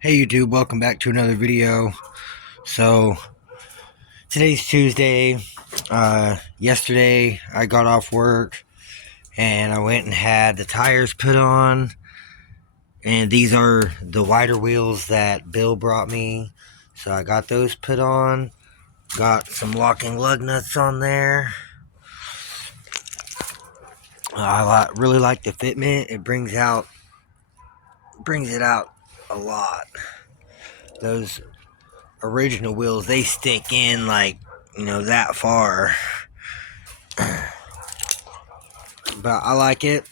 Hey YouTube, welcome back to another video. So today's Tuesday. Yesterday I got off work and I went and had the tires put on, and these are the wider wheels that Bill brought me. So I got those put on, got some locking lug nuts on there. I really like the fitment. It brings it out a lot. Those original wheels, they stick in like, that far. But I like it.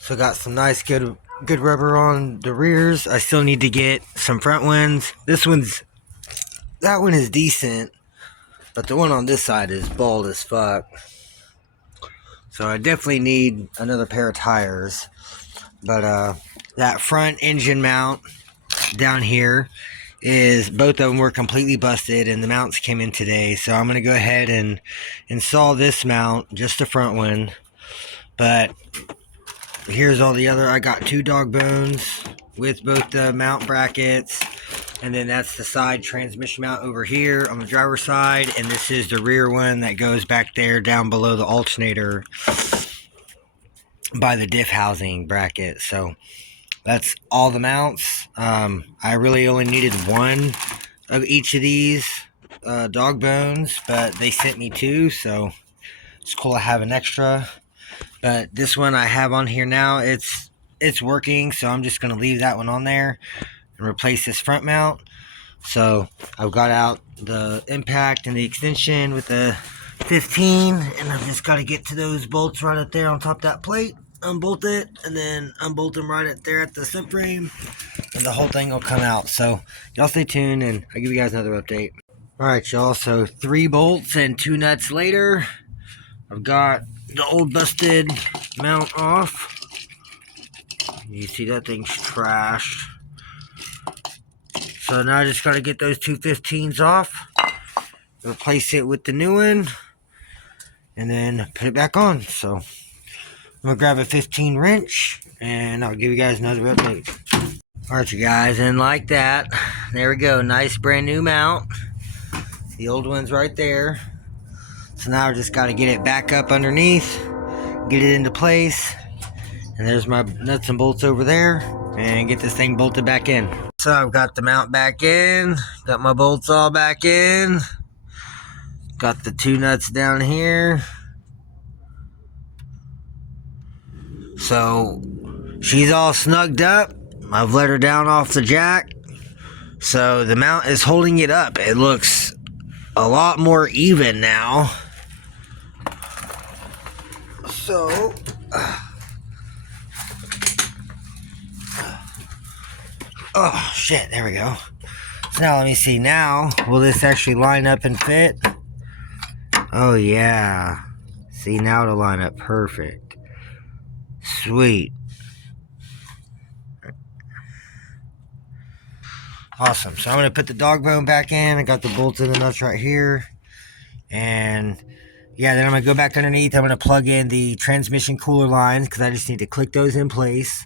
So got some nice good rubber on the rears. I still need to get some front ones. That one is decent, but the one on this side is bald as fuck. So I definitely need another pair of tires. But that front engine mount down here is, both of them were completely busted and the mounts came in today. So I'm going to go ahead and install this mount, just the front one. But here's all the other. I got 2 dog bones with both the mount brackets, and then that's the side transmission mount over here on the driver's side, and this is the rear one that goes back there down below the alternator by the diff housing bracket. So that's all the mounts. I really only needed one of each of these dog bones, but they sent me 2, so it's cool to have an extra. But this one I have on here now, it's working, so I'm just going to leave that one on there and replace this front mount. So I've got out the impact and the extension with the 15, and I've just got to get to those bolts right up there on top of that plate, unbolt it, and then unbolt them right up there at the subframe, and the whole thing will come out. So y'all stay tuned, and I'll give you guys another update. Alright y'all, so 3 bolts and 2 nuts later, I've got the old busted mount off. You see that thing's trashed. So now I just got to get those 2 15s off, replace it with the new one, and then put it back on. So I'm going to grab a 15 wrench and I'll give you guys another update. Alright you guys, and like that, there we go. Nice brand new mount. The old one's right there. So now I just got to get it back up underneath, get it into place, and there's my nuts and bolts over there, and get this thing bolted back in. So I've got the mount back in, got my bolts all back in, got the 2 nuts down here. So she's all snugged up. I've let her down off the jack, so the mount is holding it up. It looks a lot more even now. So oh shit, there we go. So now let me see, now will this actually line up and fit? Oh yeah, see, now it'll line up perfect. Sweet. Awesome. So I'm going to put the dog bone back in. I got the bolts and the nuts right here. And yeah, then I'm going to go back underneath. I'm going to plug in the transmission cooler lines because I just need to click those in place.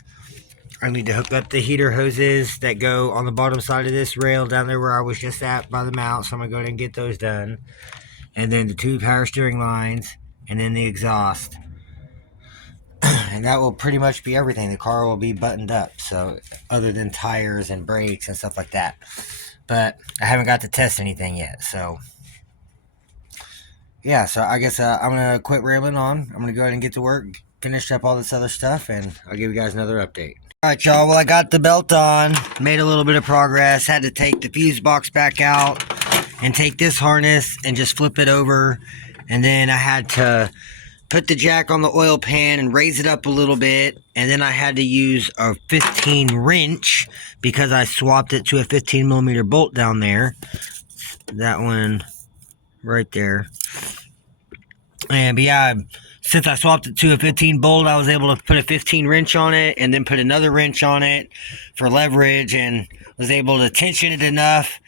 I need to hook up the heater hoses that go on the bottom side of this rail down there where I was just at by the mount. So I'm going to go ahead and get those done. And then the 2 power steering lines, and then the exhaust. And that will pretty much be everything. The car will be buttoned up, so other than tires and brakes and stuff like that. But I haven't got to test anything yet, so yeah. So I guess I'm gonna quit rambling on. I'm gonna go ahead and get to work, finish up all this other stuff, and I'll give you guys another update. Alright y'all, well I got the belt on, made a little bit of progress, had to take the fuse box back out and take this harness and just flip it over, and then I had to put the jack on the oil pan and raise it up a little bit, and then I had to use a 15 wrench because I swapped it to a 15 millimeter bolt down there. That one right there. And but yeah, since I swapped it to a 15 bolt, I was able to put a 15 wrench on it and then put another wrench on it for leverage, and was able to tension it enough,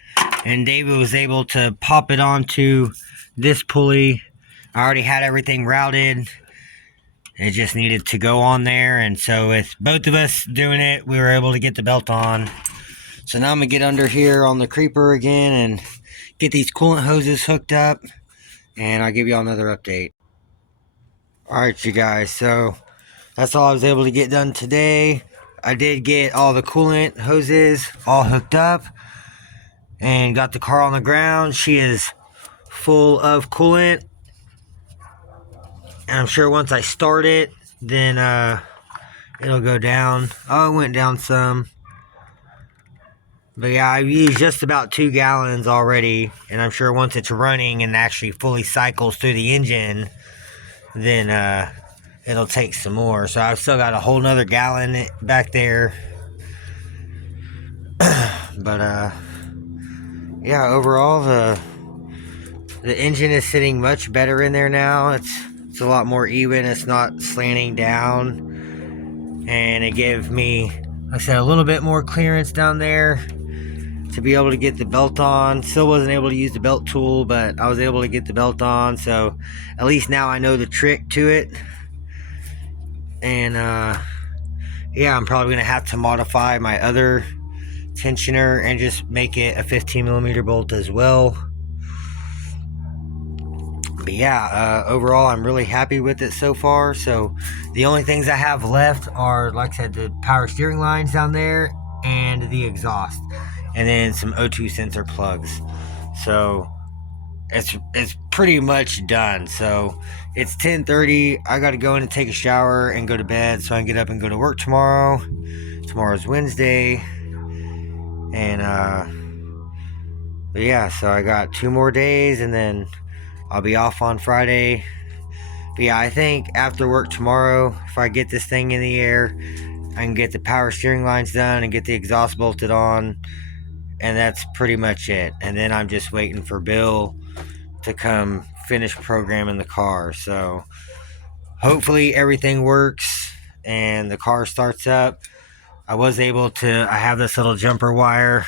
and David was able to pop it onto this pulley. I already had everything routed. It just needed to go on there, and so with both of us doing it, we were able to get the belt on. So now I'm gonna get under here on the creeper again and get these coolant hoses hooked up, and I'll give y'all another update. Alright, you guys, so that's all I was able to get done today. I did get all the coolant hoses all hooked up and got the car on the ground. She is full of coolant, and I'm sure once I start it, then it'll go down. Oh, it went down some. But yeah, I've used just about 2 gallons already, and I'm sure once it's running and actually fully cycles through the engine, then it'll take some more. So I've still got a whole nother gallon back there. But yeah, overall the engine is sitting much better in there now. It's a lot more even. It's not slanting down, and it gave me, like I said, a little bit more clearance down there to be able to get the belt on. Still wasn't able to use the belt tool, but I was able to get the belt on, so at least now I know the trick to it. And yeah, I'm probably gonna have to modify my other tensioner and just make it a 15mm bolt as well. But yeah, overall I'm really happy with it so far. So the only things I have left are, like I said, the power steering lines down there and the exhaust, and then some O2 sensor plugs. So it's pretty much done. So it's 10:30. I got to go in and take a shower and go to bed so I can get up and go to work tomorrow. Tomorrow's Wednesday, and but yeah, so I got 2 more days and then I'll be off on Friday. But yeah, I think after work tomorrow, if I get this thing in the air, I can get the power steering lines done and get the exhaust bolted on, and that's pretty much it. And then I'm just waiting for Bill to come finish programming the car. So hopefully everything works and the car starts up. I have this little jumper wire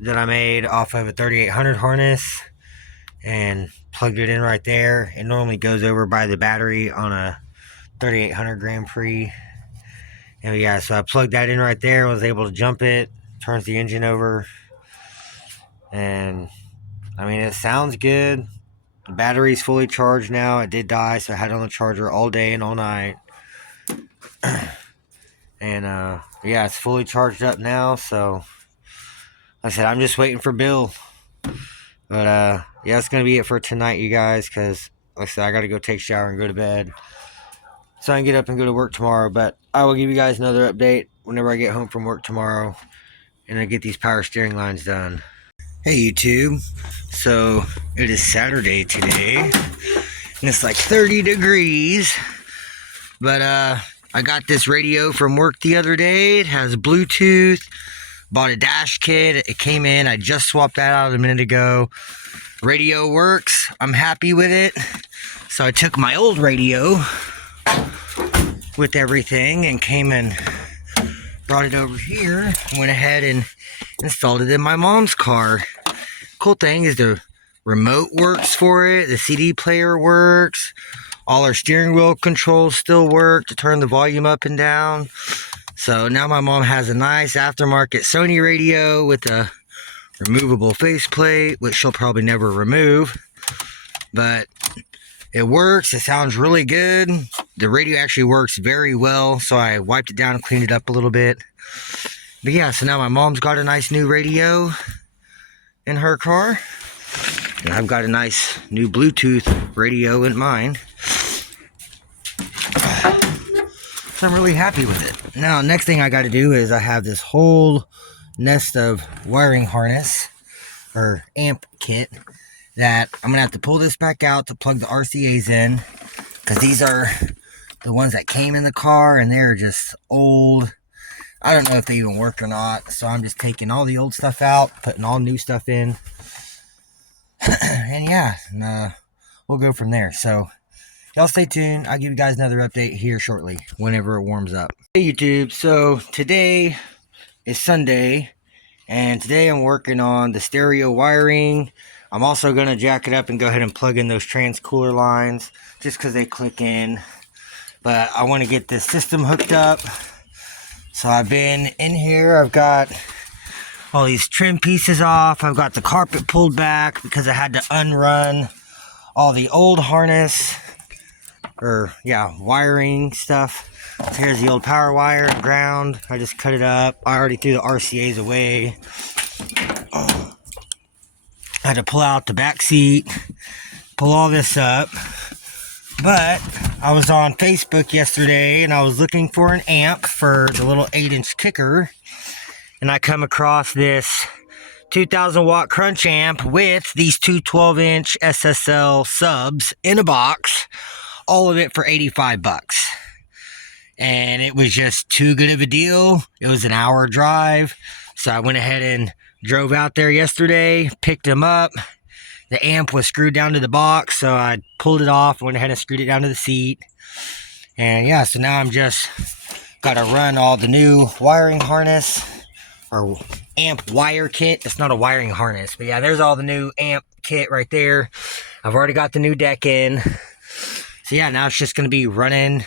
that I made off of a 3800 harness and plugged it in right there. It normally goes over by the battery on a 3800 Grand Prix. And yeah, so I plugged that in right there, was able to jump it, turns the engine over, and I mean, it sounds good. The battery's fully charged now. It did die, so I had it on the charger all day and all night. And yeah, it's fully charged up now. So like I said, I'm just waiting for Bill. But yeah, that's gonna be it for tonight, you guys, because like I said, I gotta go take a shower and go to bed so I can get up and go to work tomorrow. But I will give you guys another update whenever I get home from work tomorrow and I get these power steering lines done. Hey YouTube, so it is Saturday today and it's like 30 degrees, but I got this radio from work the other day. It has Bluetooth. Bought a dash kit. It came in. I just swapped that out a minute ago. Radio works. I'm happy with it. So I took my old radio with everything and came and brought it over here. Went ahead and installed it in my mom's car. Cool thing is the remote works for it. The CD player works. All our steering wheel controls still work to turn the volume up and down. So now my mom has a nice aftermarket Sony radio with a removable faceplate, which she'll probably never remove. But it works. It sounds really good. The radio actually works very well. So I wiped it down and cleaned it up a little bit. But yeah, so now my mom's got a nice new radio in her car. And I've got a nice new Bluetooth radio in mine. So I'm really happy with it. Now, next thing I got to do is I have this whole nest of wiring harness or amp kit that I'm gonna have to pull this back out to plug the RCA's in, because these are the ones that came in the car and they're just old. I don't know if they even work or not, so I'm just taking all the old stuff out, putting all new stuff in. And yeah, we'll go from there. So y'all stay tuned. I'll give you guys another update here shortly, whenever it warms up. Hey YouTube, so today is Sunday, and today I'm working on the stereo wiring. I'm also going to jack it up and go ahead and plug in those trans cooler lines, just because they click in. But I want to get this system hooked up So I've been in here, I've got all these trim pieces off. I've got the carpet pulled back because I had to unrun all the old harness, or yeah, wiring stuff. So here's the old power wire and ground. I just cut it up. I already threw the RCAs away. I had to pull out the back seat, pull all this up. But I was on Facebook yesterday and I was looking for an amp for the little 8-inch kicker. And I come across this 2000 watt crunch amp with these two 12-inch SSL subs in a box. All of it for 85 bucks. And it was just too good of a deal. It was an hour drive. So I went ahead and drove out there yesterday, picked them up. The amp was screwed down to the box, so I pulled it off, went ahead and screwed it down to the seat. And yeah, so now I'm just got to run all the new wiring harness, or amp wire kit. It's not a wiring harness, but yeah, there's all the new amp kit right there. I've already got the new deck in. So yeah, now it's just going to be running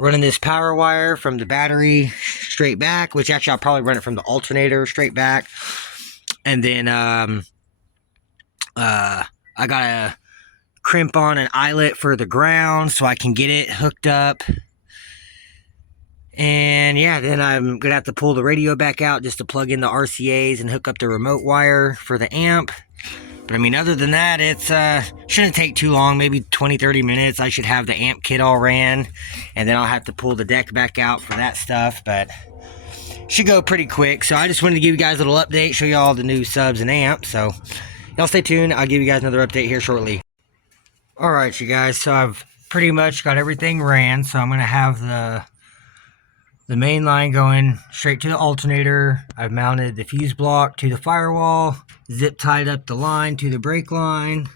this power wire from the battery straight back, which actually I'll probably run it from the alternator straight back. And then I gotta crimp on an eyelet for the ground so I can get it hooked up. And yeah, then I'm gonna have to pull the radio back out just to plug in the RCAs and hook up the remote wire for the amp. But I mean, other than that, it's shouldn't take too long, maybe 20-30 minutes. I should have the amp kit all ran, and then I'll have to pull the deck back out for that stuff, but should go pretty quick. So I just wanted to give you guys a little update, show you all the new subs and amps. So y'all stay tuned. I'll give you guys another update here shortly. All right, you guys, so I've pretty much got everything ran. So I'm going to have the main line going straight to the alternator. I've mounted the fuse block to the firewall, zip tied up the line to the brake line.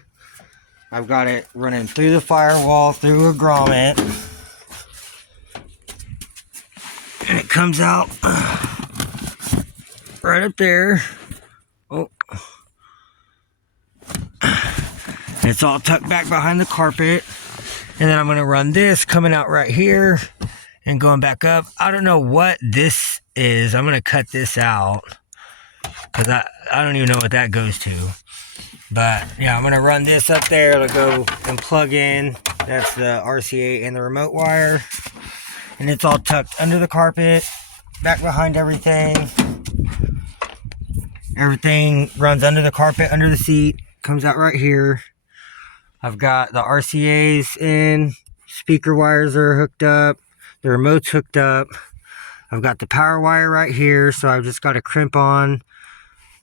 I've got it running through the firewall, through a grommet. And it comes out right up there. Oh. It's all tucked back behind the carpet. And then I'm going to run this coming out right here and going back up. I don't know what this is. I'm going to cut this out because I don't even know what that goes to. But yeah, I'm going to run this up there. It'll go and plug in. That's the RCA and the remote wire. And it's all tucked under the carpet, back behind everything. Everything runs under the carpet, under the seat. Comes out right here. I've got the RCAs in. Speaker wires are hooked up. The remote's hooked up. I've got the power wire right here, so I've just got to crimp on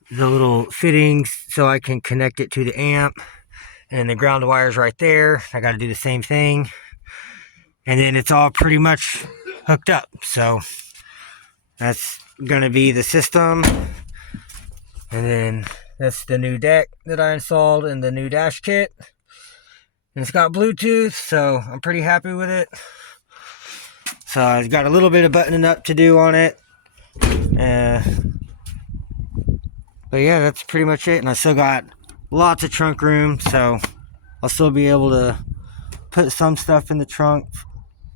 the little fittings so I can connect it to the amp. And then the ground wire's right there. I got to do the same thing. And then it's all pretty much hooked up. So that's going to be the system. And then that's the new deck that I installed and the new dash kit. And it's got Bluetooth, so I'm pretty happy with it. So I've got a little bit of buttoning up to do on it. But yeah, that's pretty much it. And I still got lots of trunk room, so I'll still be able to put some stuff in the trunk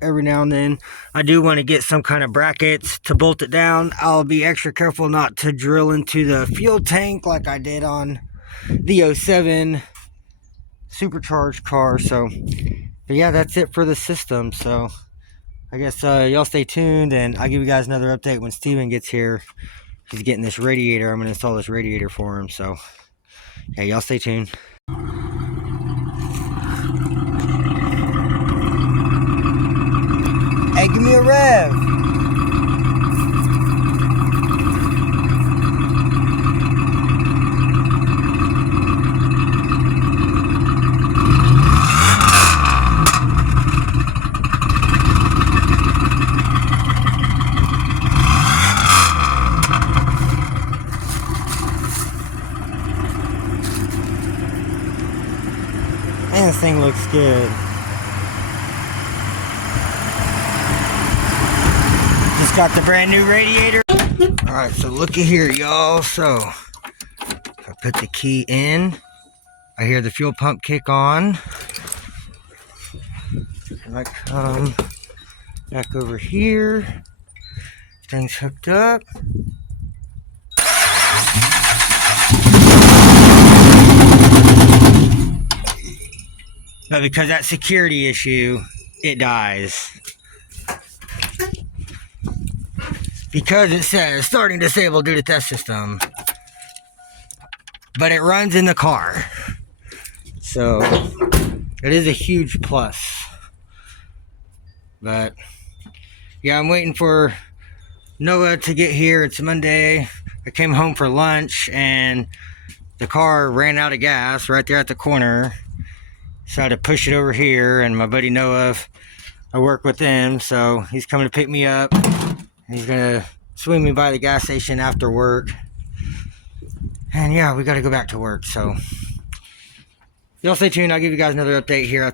every now and then. I do want to get some kind of brackets to bolt it down. I'll be extra careful not to drill into the fuel tank like I did on the 07 supercharged car. So but yeah, that's it for the system. So I guess y'all stay tuned, and I'll give you guys another update when Steven gets here. He's getting this radiator. I'm going to install this radiator for him. So yeah, y'all stay tuned. Hey, give me a rev. Man, this thing looks good. Just got the brand new radiator. Alright, so looky here, y'all. So I put the key in. I hear the fuel pump kick on. And I come back over here. everything's hooked up. But because that security issue, it dies. Because it says starting disabled due to test system. But it runs in the car. So it is a huge plus. But yeah, I'm waiting for Noah to get here. It's Monday. I came home for lunch and the car ran out of gas right there at the corner. So I had to push it over here, and my buddy Noah, I work with him, so he's coming to pick me up. He's gonna swing me by the gas station after work. And yeah, we gotta go back to work, so y'all stay tuned. I'll give you guys another update here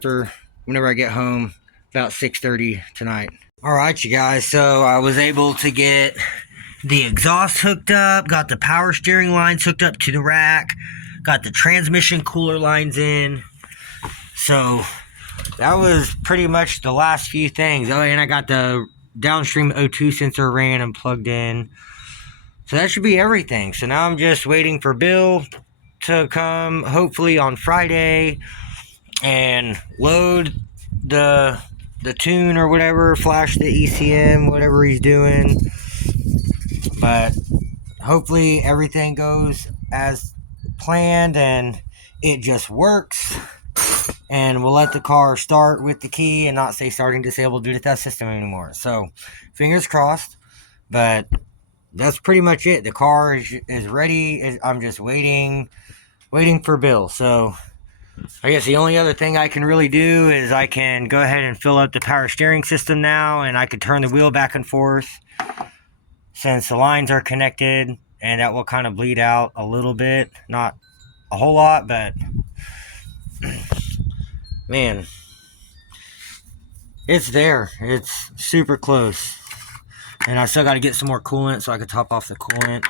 whenever I get home, about 6:30 tonight. Alright, you guys, so I was able to get the exhaust hooked up, got the power steering lines hooked up to the rack, got the transmission cooler lines in. So that was pretty much the last few things. Oh, and I got the downstream O2 sensor ran and plugged in. So that should be everything. So now I'm just waiting for Bill to come, hopefully on Friday, and load the tune or whatever, flash the ECM, whatever he's doing. But hopefully everything goes as planned and it just works. And we'll let the car start with the key and not say starting disabled due to test system anymore. So, fingers crossed. But that's pretty much it. The car is ready. I'm just waiting for Bill. So, I guess the only other thing I can really do is I can go ahead and fill up the power steering system now. And I can turn the wheel back and forth since the lines are connected. And that will kind of bleed out a little bit. Not a whole lot, but man, it's there. It's super close. And I still got to get some more coolant so I can top off the coolant.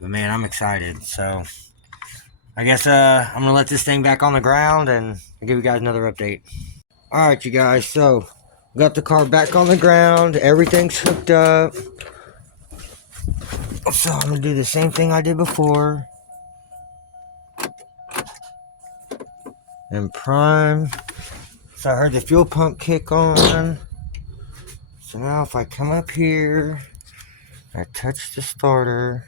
But man, I'm excited. So I guess I'm going to let this thing back on the ground and I'll give you guys another update. Alright, you guys. So got the car back on the ground. Everything's hooked up. So I'm going to do the same thing I did before. And prime. So I heard the fuel pump kick on. So now if I come up here, I touch the starter.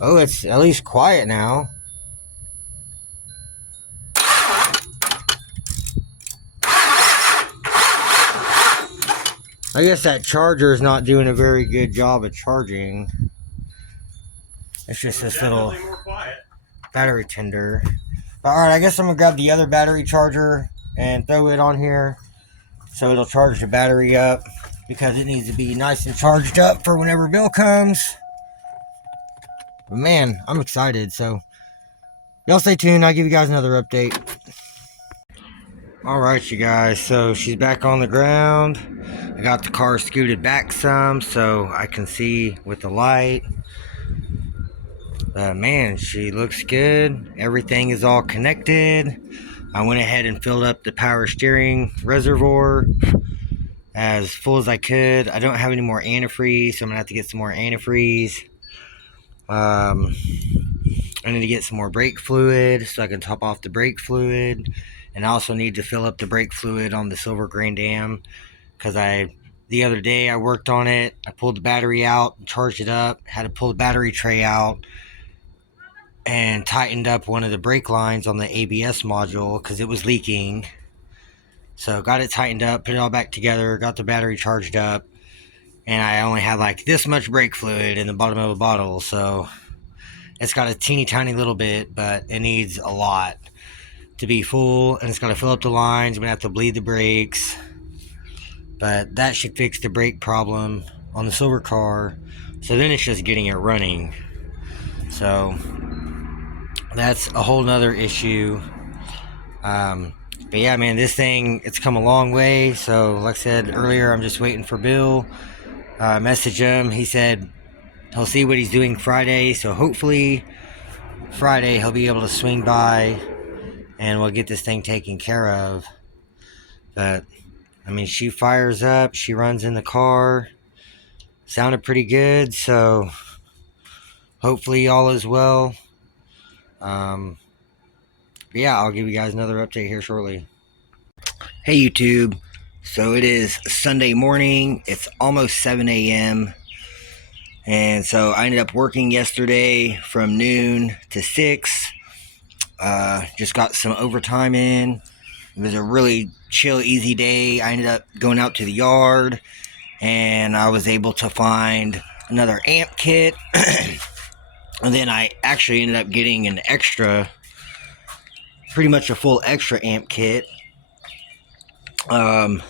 Oh, it's at least quiet now. I guess that charger is not doing a very good job of charging. It's just this little battery tender. Alright, I guess I'm going to grab the other battery charger and throw it on here so it'll charge the battery up, because it needs to be nice and charged up for whenever Bill comes. But man, I'm excited. So y'all stay tuned. I'll give you guys another update. Alright, you guys, so she's back on the ground. I got the car scooted back some so I can see with the light. Man, she looks good. Everything is all connected. I went ahead and filled up the power steering reservoir as full as I could. I don't have any more antifreeze, so I'm gonna have to get some more antifreeze. I need to get some more brake fluid so I can top off the brake fluid, and I also need to fill up the brake fluid on the Silver Grand Dam, because the other day I worked on it. I pulled the battery out, charged it up, had to pull the battery tray out, and tightened up one of the brake lines on the ABS module because it was leaking. So got it tightened up, put it all back together, got the battery charged up, and I only had like this much brake fluid in the bottom of the bottle. So it's got a teeny tiny little bit, but it needs a lot to be full, and it's got to fill up the lines. I'm gonna have to bleed the brakes, but that should fix the brake problem on the silver car. So then it's just getting it running. So that's a whole nother issue. But yeah, man, this thing, it's come a long way. So like I said earlier, I'm just waiting for Bill. Message him. He said he'll see what he's doing Friday. So hopefully Friday he'll be able to swing by and we'll get this thing taken care of. But I mean, she fires up, she runs in the car. Sounded pretty good, so hopefully all is well. Yeah, I'll give you guys another update here shortly. Hey YouTube, so it is Sunday morning, it's almost 7 a.m. and so I ended up working yesterday from noon to 6. Just got some overtime in. It was a really chill, easy day. I ended up going out to the yard and I was able to find another amp kit. And then I actually ended up getting an extra, pretty much a full extra amp kit. But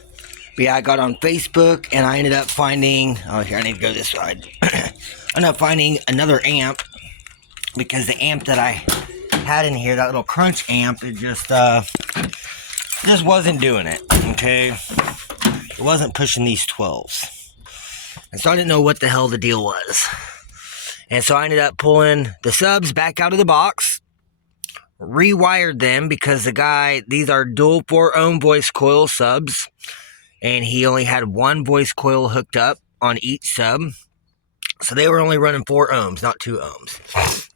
yeah, I got on Facebook and I ended up finding, oh here, I need to go this side. I ended up finding another amp because the amp that I had in here, that little crunch amp, it just wasn't doing it, okay? It wasn't pushing these 12s. And so I didn't know what the hell the deal was. And so I ended up pulling the subs back out of the box, rewired them because the guy, these are dual 4 ohm voice coil subs, and he only had one voice coil hooked up on each sub. So they were only running 4 ohms, not 2 ohms.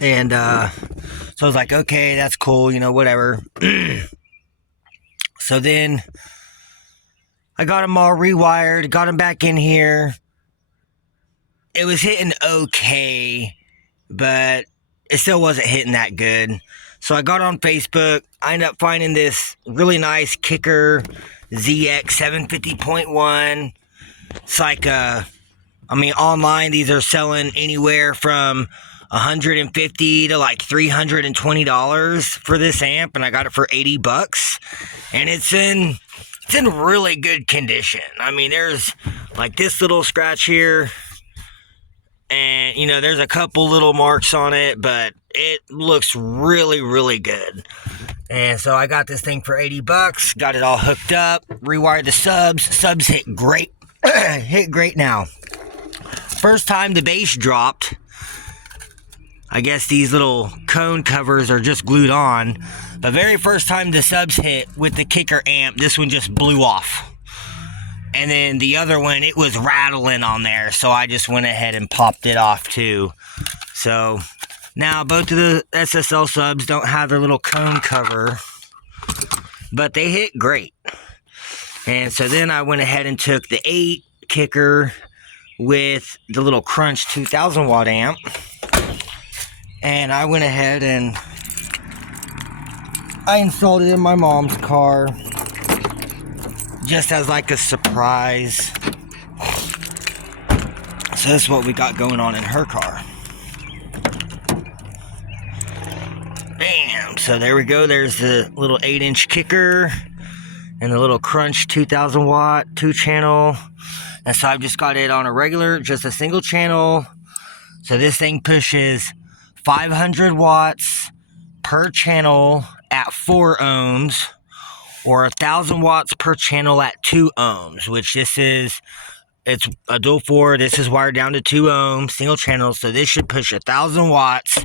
And so I was like, okay, that's cool, you know, whatever. So then I got them all rewired, got them back in here. It was hitting okay, but it still wasn't hitting that good. So I got on Facebook. I ended up finding this really nice Kicker ZX 750.1. It's like, I mean, online, these are selling anywhere from $150 to like $320 for this amp, and I got it for $80, and it's in really good condition. I mean, there's like this little scratch here, and you know, there's a couple little marks on it, but it looks really, really good. And so I got this thing for $80, got it all hooked up, rewired the subs hit great. Hit great now. First time the bass dropped, I guess these little cone covers are just glued on. The very first time the subs hit with the Kicker amp, this one just blew off. And then the other one, it was rattling on there, so I just went ahead and popped it off too. So now both of the SSL subs don't have their little cone cover, but they hit great. And so then I went ahead and took the 8 Kicker with the little Crunch 2000 watt amp, and I went ahead and I installed it in my mom's car just as like a surprise. So this is what we got going on in her car. Bam! So there we go. There's the little 8-inch Kicker and the little Crunch 2000 watt 2-channel. And so I've just got it on a regular, just a single channel. So this thing pushes 500 watts per channel at 4 ohms, or 1,000 watts per channel at 2 ohms, which it's a dual 4. This is wired down to 2 ohms, single channel. So this should push 1,000 watts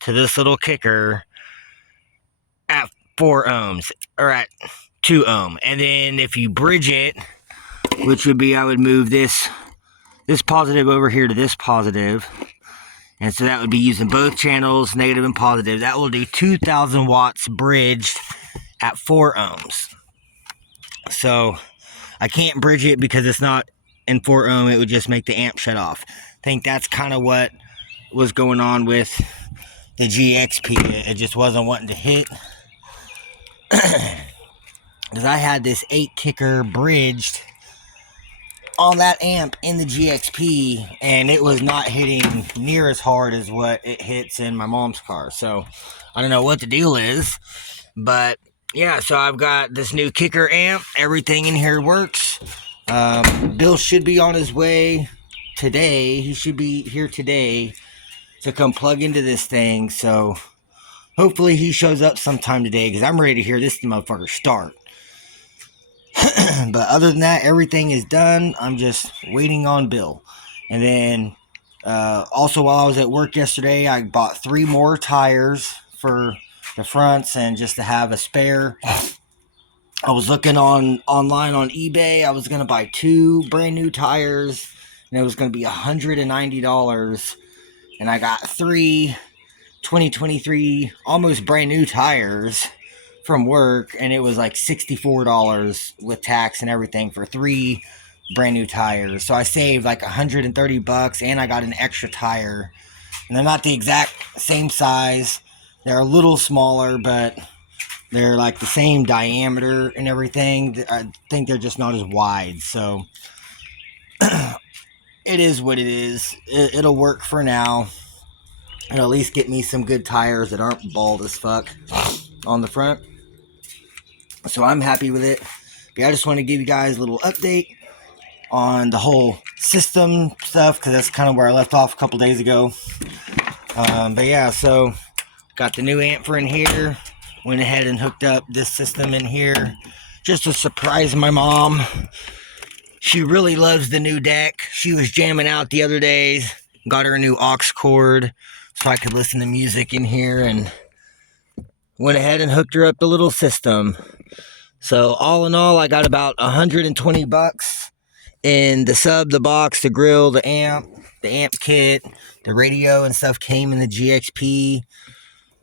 to this little Kicker at 4 ohms, or at 2 ohm. And then if you bridge it, which would be, I would move this positive over here to this positive. And so that would be using both channels, negative and positive. That will do 2,000 watts bridged at 4 ohms. So I can't bridge it because it's not in 4 ohm. It would just make the amp shut off. I think that's kind of what was going on with the GXP. It just wasn't wanting to hit. Because I had this 8 Kicker bridged on that amp in the GXP, and it was not hitting near as hard as what it hits in my mom's car. So I don't know what the deal is, but yeah, so I've got this new Kicker amp. Everything in here works. Bill should be on his way today. He should be here today to come plug into this thing. So hopefully he shows up sometime today, because I'm ready to hear this motherfucker start. But other than that, everything is done. I'm just waiting on Bill. And then also, while I was at work yesterday, I bought 3 more tires for the fronts, and just to have a spare. I was looking online on eBay. I was gonna buy 2 brand new tires, and it was gonna be $190. And I got 3 2023 almost brand new tires from work, and it was like $64 with tax and everything for 3 brand new tires. So I saved like $130, and I got an extra tire. And they're not the exact same size. They're a little smaller, but they're like the same diameter and everything. I think they're just not as wide. So it is what it is. It'll work for now. It'll at least get me some good tires that aren't bald as fuck on the front. So I'm happy with it. But I just want to give you guys a little update on the whole system stuff, because that's kind of where I left off a couple days ago. But yeah, so got the new amp in here. Went ahead and hooked up this system in here just to surprise my mom. She really loves the new deck. She was jamming out the other days. Got her a new aux cord so I could listen to music in here, and went ahead and hooked her up the little system. So all in all, I got about $120 in the sub, the box, the grill, the amp kit, the radio and stuff came in the GXP.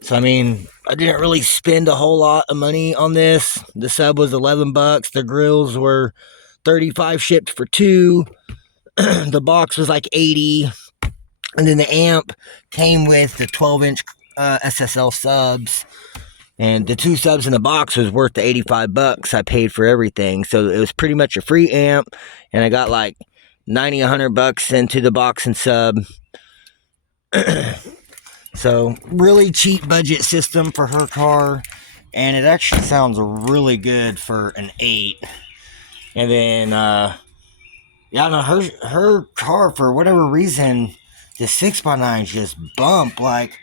So I mean, I didn't really spend a whole lot of money on this. The sub was $11. The grills were $35 shipped for 2. The box was like $80. And then the amp came with the 12-inch SSL subs. And the 2 subs in the box was worth the $85 I paid for everything. So it was pretty much a free amp. And I got like $90-$100 into the box and sub. So really cheap budget system for her car. And it actually sounds really good for an 8. And then, yeah, no, her car, for whatever reason, the 6x9s just bump. Like,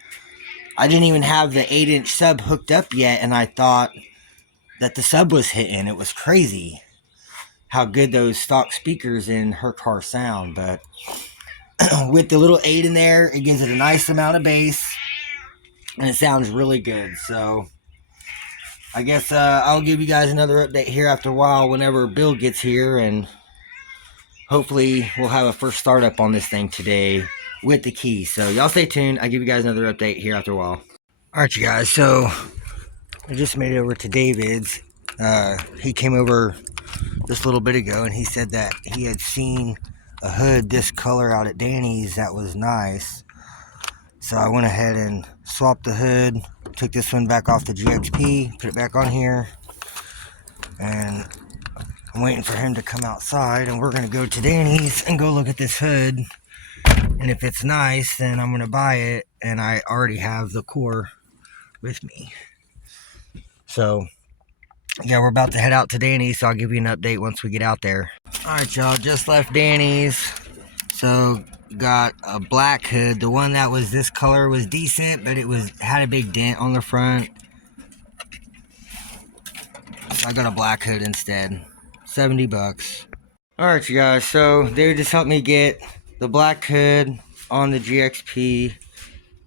I didn't even have the 8-inch sub hooked up yet, and I thought that the sub was hitting. It was crazy how good those stock speakers in her car sound. But with the little 8 in there, it gives it a nice amount of bass, and it sounds really good. So I guess I'll give you guys another update here after a while whenever Bill gets here, and hopefully we'll have a first startup on this thing today with the key. So y'all stay tuned. I'll give you guys another update here after a while. Alright, you guys, so I just made it over to David's. He came over just a little bit ago, and he said that he had seen a hood this color out at Danny's that was nice. So I went ahead and swapped the hood, took this one back off the GXP, put it back on here, and I'm waiting for him to come outside, and we're going to go to Danny's and go look at this hood. And if it's nice, then I'm going to buy it, and I already have the core with me. So yeah, we're about to head out to Danny's, so I'll give you an update once we get out there. Alright, y'all, just left Danny's. So got a black hood. The one that was this color was decent, but it had a big dent on the front. So I got a black hood instead. $70. Alright, you guys, so they just helped me get the black hood on the GXP.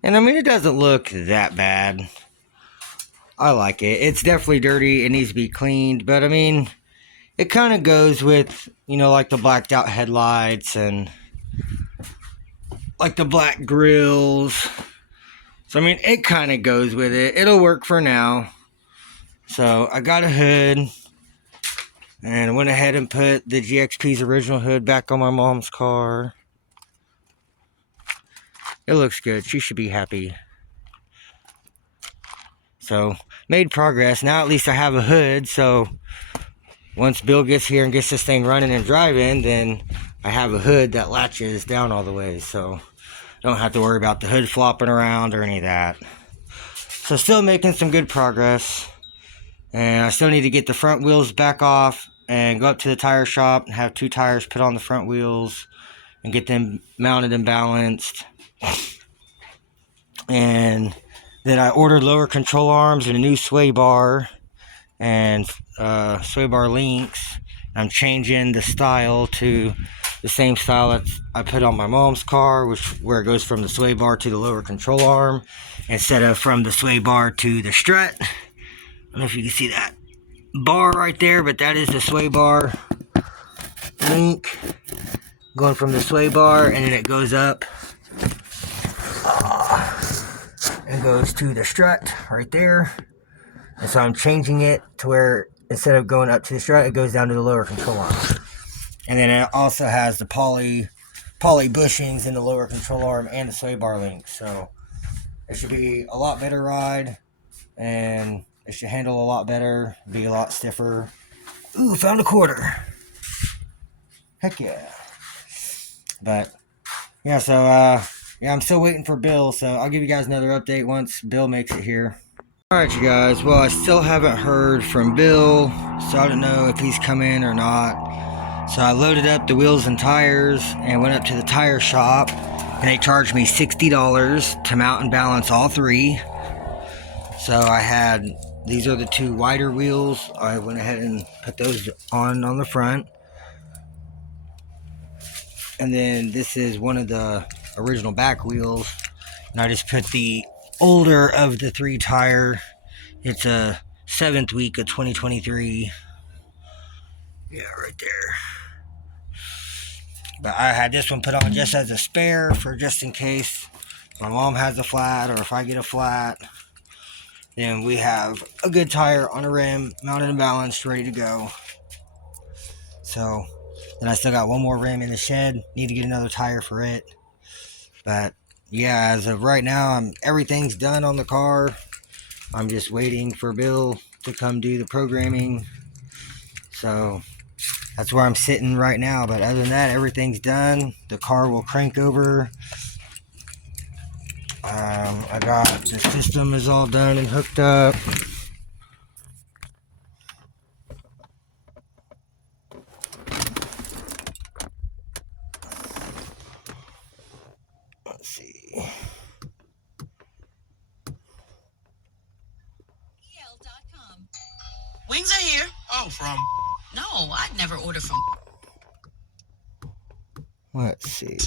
And I mean, it doesn't look that bad. I like it. It's definitely dirty. It needs to be cleaned. But I mean, it kind of goes with, you know, like the blacked out headlights and like the black grills. So I mean, it kind of goes with it. It'll work for now. So I got a hood, and went ahead and put the GXP's original hood back on my mom's car. It looks good. She should be happy. So, made progress. Now at least I have a hood, so once Bill gets here and gets this thing running and driving, then I have a hood that latches down all the way, so don't have to worry about the hood flopping around or any of that. So still making some good progress. And I still need to get the front wheels back off and go up to the tire shop and have 2 tires put on the front wheels and get them mounted and balanced. And then I ordered lower control arms and a new sway bar and sway bar links. I'm changing the style to the same style that I put on my mom's car, where it goes from the sway bar to the lower control arm instead of from the sway bar to the strut. I don't know if you can see that. bar right there, but that is the sway bar link going from the sway bar, and then it goes up and goes to the strut right there. And so I'm changing it to where instead of going up to the strut, it goes down to the lower control arm. And then it also has the poly bushings in the lower control arm and the sway bar link. So it should be a lot better ride, and it should handle a lot better, be a lot stiffer. Ooh, found a quarter. Heck yeah. But yeah, so yeah, I'm still waiting for Bill, so I'll give you guys another update once Bill makes it here. Alright, you guys, well, I still haven't heard from Bill, so I don't know if he's coming or not. So I loaded up the wheels and tires and went up to the tire shop, and they charged me $60 to mount and balance all three. So I had, these are the two wider wheels. I went ahead and put those on the front. And then this is one of the original back wheels, and I just put the older of the three tire. It's a 7th week of 2023. Yeah, right there. But I had this one put on just as a spare, for just in case my mom has a flat, or if I get a flat, then we have a good tire on a rim, mounted and balanced, ready to go. So then I still got one more rim in the shed, need to get another tire for it. But yeah, as of right now, everything's done on the car. I'm just waiting for Bill to come do the programming. So that's where I'm sitting right now. But other than that, everything's done. The car will crank over. I got the system is all done and hooked up. Let's see. Wings are here. Oh, from? No, I'd never order from. Let's see.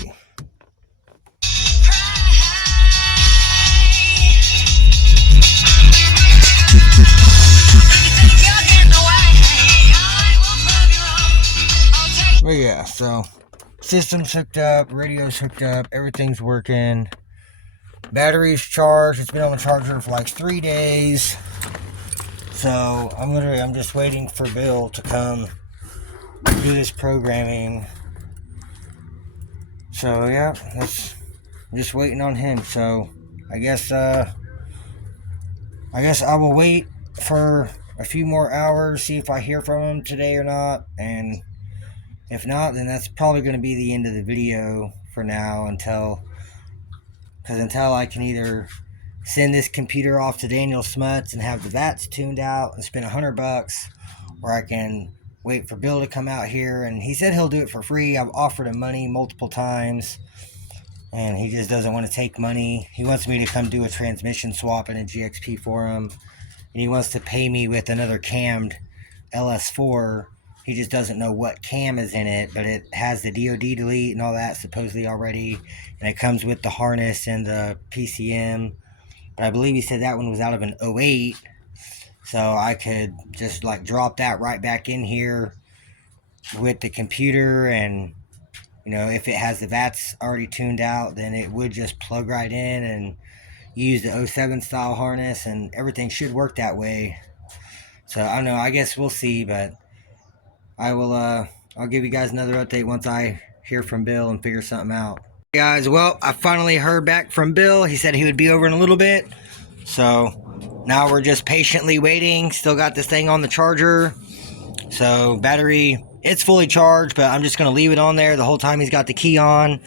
But yeah, so system's hooked up, radio's hooked up, everything's working. Battery's charged. It's been on the charger for like 3 days. So I'm just waiting for Bill to come do this programming. So yeah, I'm just waiting on him. So I guess I will wait for a few more hours, see if I hear from him today or not, and if not, then that's probably going to be the end of the video for now, until I can either send this computer off to Daniel Smuts and have the VATs tuned out and spend $100, or I can wait for Bill to come out here, and he said he'll do it for free. I've offered him money multiple times, and he just doesn't want to take money. He wants me to come do a transmission swap in a GXP for him, and he wants to pay me with another cammed LS4. He just doesn't know what cam is in it, but it has the DOD delete and all that supposedly already, and it comes with the harness and the PCM. But I believe he said that one was out of an 08, so I could just like drop that right back in here with the computer, and you know, if it has the VATs already tuned out, then it would just plug right in and use the 07 style harness, and everything should work that way. So I don't know, I guess we'll see, but I'll give you guys another update once I hear from Bill and figure something out. Hey guys, well, I finally heard back from Bill. He said he would be over in a little bit. So now we're just patiently waiting. Still got this thing on the charger. So battery, it's fully charged, but I'm just going to leave it on there the whole time he's got the key on.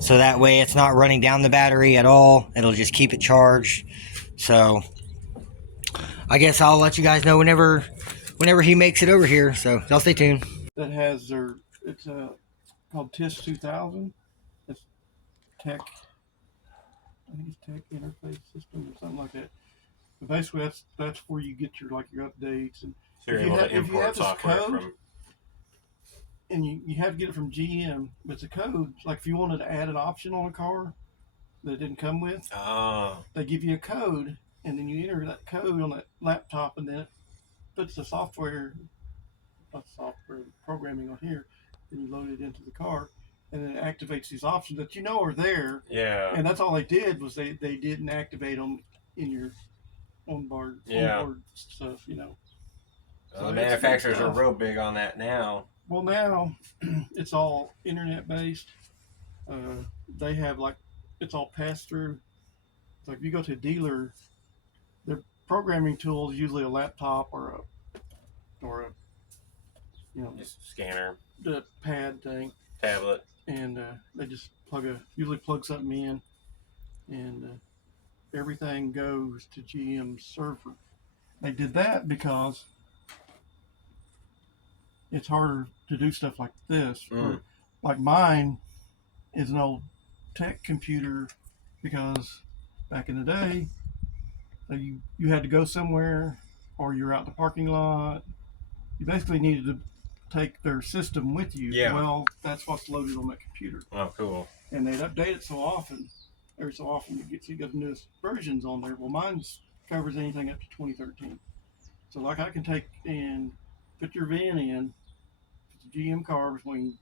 So that way it's not running down the battery at all. It'll just keep it charged. So I guess I'll let you guys know whenever he makes it over here. So y'all stay tuned. That has it's called TIS 2000. It's tech, I think it's tech interface system or something like that. But basically that's where you get your updates, and so you're able to import software from. And you have to get it from GM, but it's a code. Like if you wanted to add an option on a car that it didn't come with, they give you a code, and then you enter that code on that laptop, and then puts the software, not software, programming on here, then you load it into the car, and then it activates these options that are there. Yeah. And that's all they did was they didn't activate them in your onboard stuff, So the manufacturers are real big on that now. Well, now it's all internet based. They have it's all pass through. So if you go to a dealer, their programming tool is usually a laptop or a just scanner, the pad thing, tablet, and they just usually plug something in, and everything goes to GM's server. They did that because it's harder to do stuff like this. Like mine is an old tech computer because back in the day, you had to go somewhere or you're out in the parking lot. You basically needed to take their system with you. Yeah. Well, that's what's loaded on that computer. Oh, cool. And they'd update it so often. Every so often you get the newest versions on there. Well, mine covers anything up to 2013. So like I can take and put your VIN in. It's a GM car between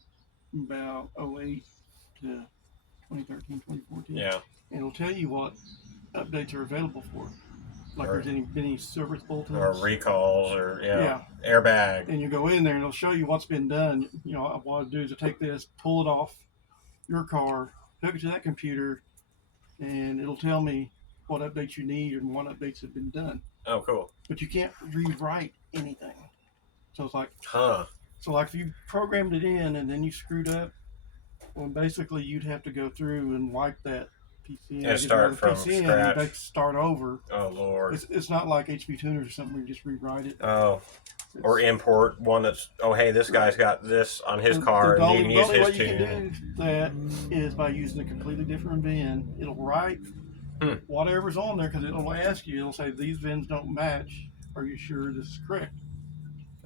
about 08 to 2013, 2014. Yeah. And it'll tell you what updates are available for. Like there's any service bulletins. Or recalls or airbag. And you go in there and it'll show you what's been done. What I do is I take this, pull it off your car, hook it to that computer, and it'll tell me what updates you need and what updates have been done. Oh, cool. But you can't rewrite anything. So it's like, So like if you programmed it in and then you screwed up, well, basically you'd have to go through and wipe that PC and start from scratch. And start over. Oh, Lord. It's not like HP tuners or something where you just rewrite it. Oh. Or import one that's, hey, this guy's got this on his car and you can use his tune. The only way you can do that is by using a completely different VIN. It'll write whatever's on there because it'll ask you, it'll say, these VINs don't match. Are you sure this is correct?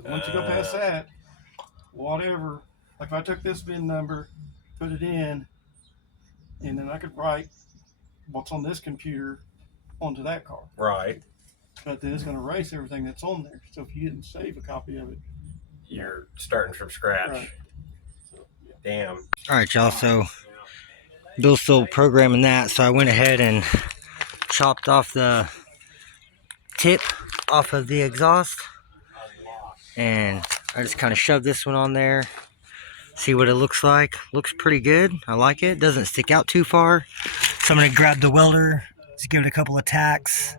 Once you go past that, whatever, like if I took this VIN number, put it in, and then I could write what's on this computer onto that car. Right. But then it's going to erase everything that's on there. So if you didn't save a copy of it, you're starting from scratch. Right. So, Damn. All right, y'all. So Bill's still programming that, so I went ahead and chopped off the tip off of the exhaust, and I just kind of shoved this one on there. See what it looks like. Looks pretty good. I like it. Doesn't stick out too far. So I'm gonna grab the welder, just give it a couple of tacks,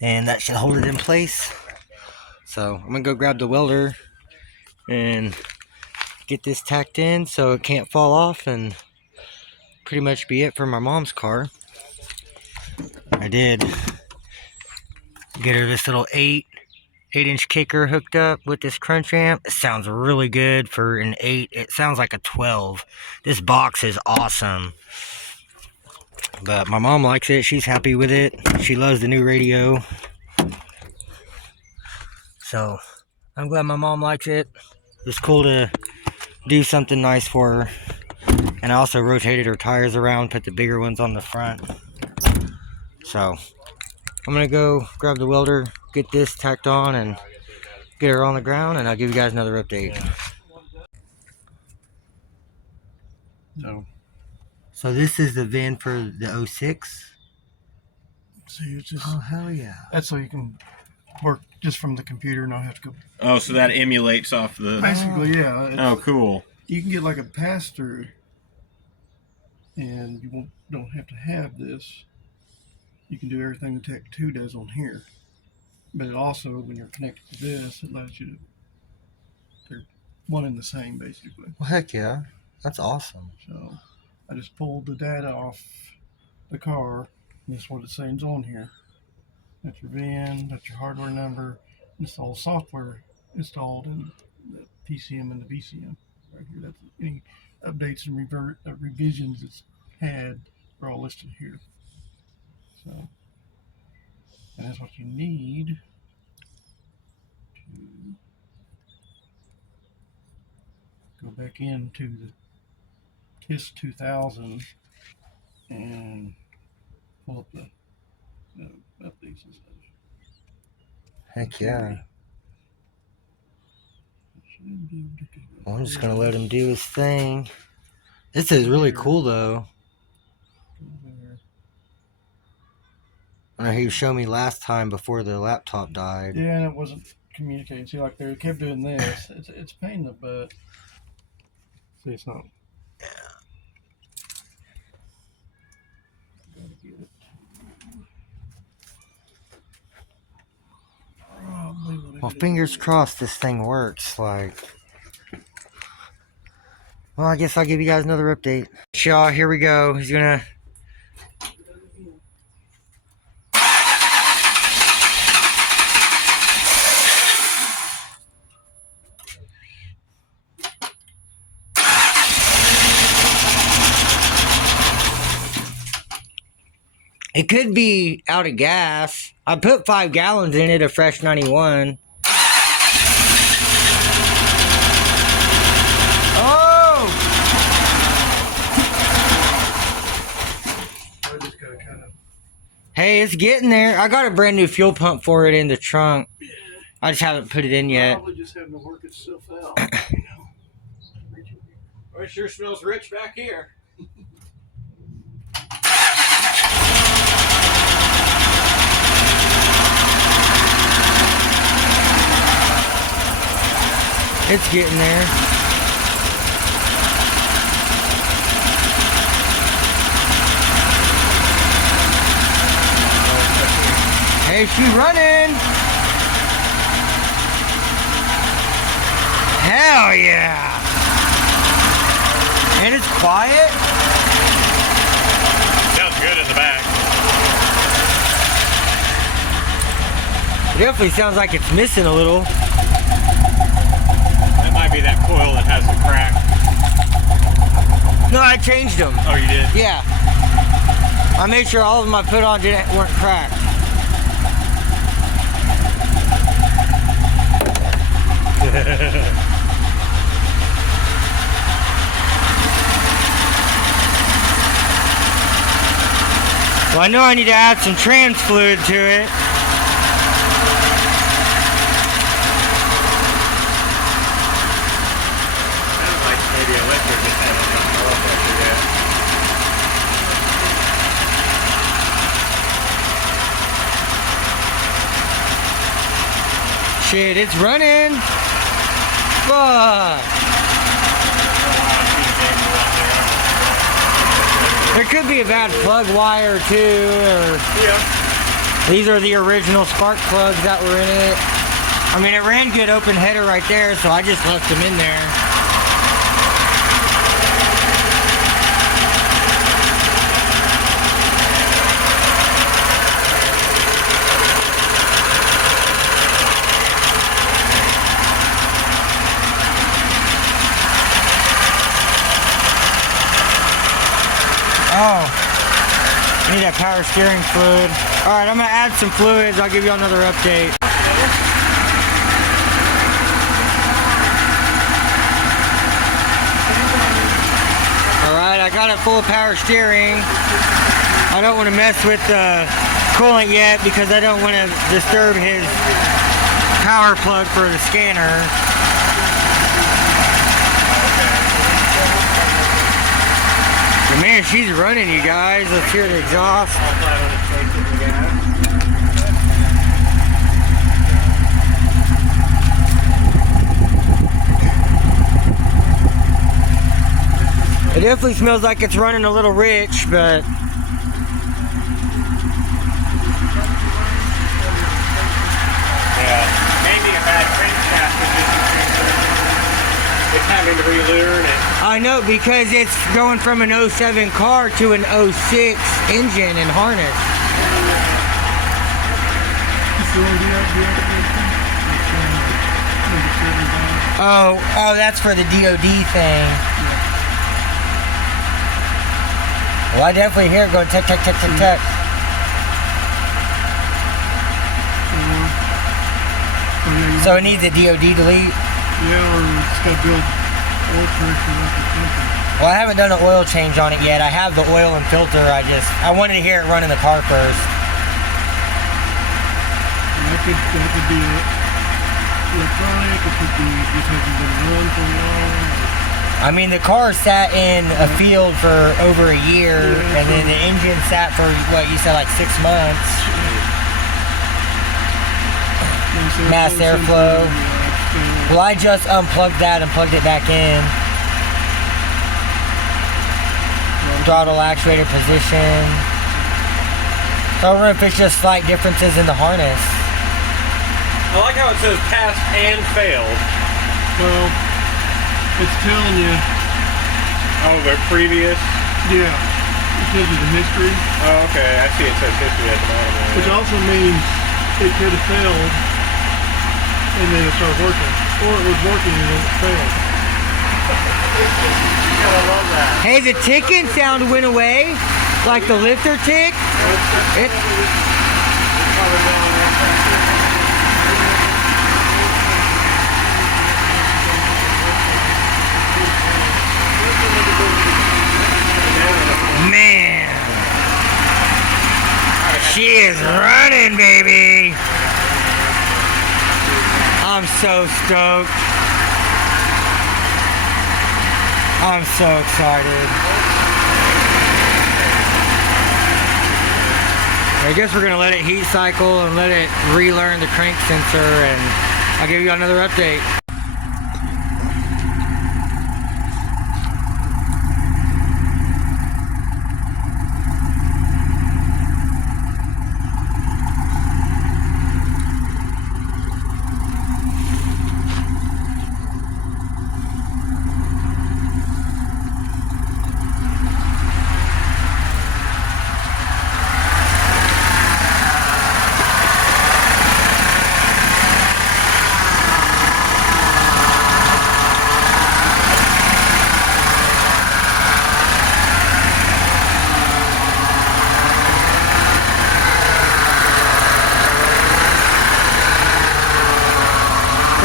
and that should hold it in place. So I'm gonna go grab the welder and get this tacked in so it can't fall off, and pretty much be it for my mom's car. I did get her this little 8-inch kicker hooked up with this crunch amp. It sounds really good for an 8. It sounds like a 12. This box is awesome. But my mom likes it. She's happy with it. She loves the new radio. So I'm glad my mom likes it. It's cool to do something nice for her. And I also rotated her tires around, put the bigger ones on the front. So I'm gonna go grab the welder, get this tacked on, and get her on the ground, and I'll give you guys another update. So this is the VIN for the 06. See, it's just, oh hell yeah! That's so you can work just from the computer and not have to go. Oh, so that emulates off the. Basically, yeah. Oh, cool. You can get like a pass through, and you don't have to have this. You can do everything the Tech 2 does on here. But it also, when you're connected to this, it allows you to, they're one and the same, basically. Well, heck yeah. That's awesome. So I just pulled the data off the car, and that's what it says on here. That's your VIN, that's your hardware number, and it's all software installed in the PCM and the VCM. Right here, that's any updates and revisions it's had are all listed here. So, and that's what you need to go back into the KISS 2000 and pull up the updates and stuff. Heck yeah. I'm just gonna let him do his thing. This is really cool though. I know he showed me last time before the laptop died. Yeah, and it wasn't communicating. See, like they kept doing this. It's a pain in the butt. See, it's not. Gotta get it. Well, fingers crossed this thing works. Like, well, I guess I'll give you guys another update. Y'all, here we go. He's gonna. It could be out of gas. I put 5 gallons in it of fresh 91. Oh! Hey, it's getting there. I got a brand new fuel pump for it in the trunk. I just haven't put it in yet. Probably just having to work itself out. Well, it sure smells rich back here. It's getting there. Hey, she's running. Hell yeah. And it's quiet. Sounds good in the back. It definitely sounds like it's missing a little. That might be that coil that has the crack. No, I changed them. Oh, you did? Yeah. I made sure all of them I put on weren't cracked. Well, I know I need to add some trans fluid to it. Sounds like maybe electric is having a low pressure yet. Shit, it's running. Fuck. There could be a bad plug wire too, or Yeah. these are the original spark plugs that were in it. I mean, it ran good open header right there, so I just left them in there. Oh, I need that power steering fluid. All right, I'm gonna add some fluids. I'll give you another update. All right, I got it full of power steering. I don't want to mess with the coolant yet because I don't want to disturb his power plug for the scanner. But man, she's running, you guys. Let's hear the exhaust. All flat on its face in the gas. It definitely smells like it's running a little rich, but Yeah. Maybe a bad crankshaft is just it's having to relearn it. I know because it's going from an 07 car to an 06 engine and harness. Oh, that's for the DOD thing. Well, I definitely hear it going tick, tick, tick, tick, tick. So it needs a DOD delete? Yeah, or it's got to build oil pressure like a filter. Well, I haven't done an oil change on it yet. I have the oil and filter. I wanted to hear it run in the car first. That could be it. electronic, it could be because you've been run for long. I mean, the car sat in a field for over a year, and then the engine sat for, what, you said like 6 months. Mass airflow. Well, I just unplugged that and plugged it back in. Throttle actuator position. So I don't know if it's just slight differences in the harness. I like how it says passed and failed. Well, it's telling you. Oh, the previous? Yeah. It tells you the history. Oh, okay. I see it says history at the bottom. Which also means it could have failed and then it started working. Or it was working and then it failed. I love that. Hey, the ticking sound went away. Like the lifter tick. Man, she is running, baby. I'm so stoked. I'm so excited. I guess we're gonna let it heat cycle and let it relearn the crank sensor, and I'll give you another update.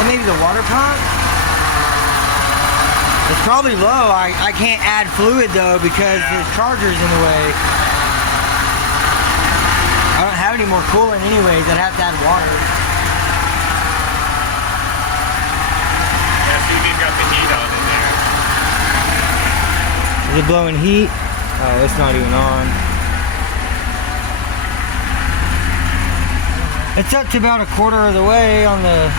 Maybe the water pump? It's probably low. I can't add fluid though because the charger's in the way. I don't have any more coolant anyways. I'd have to add water. Yeah, Stevie's got the heat on in there. Is it blowing heat? Oh, it's not even on. It's up to about a quarter of the way on the...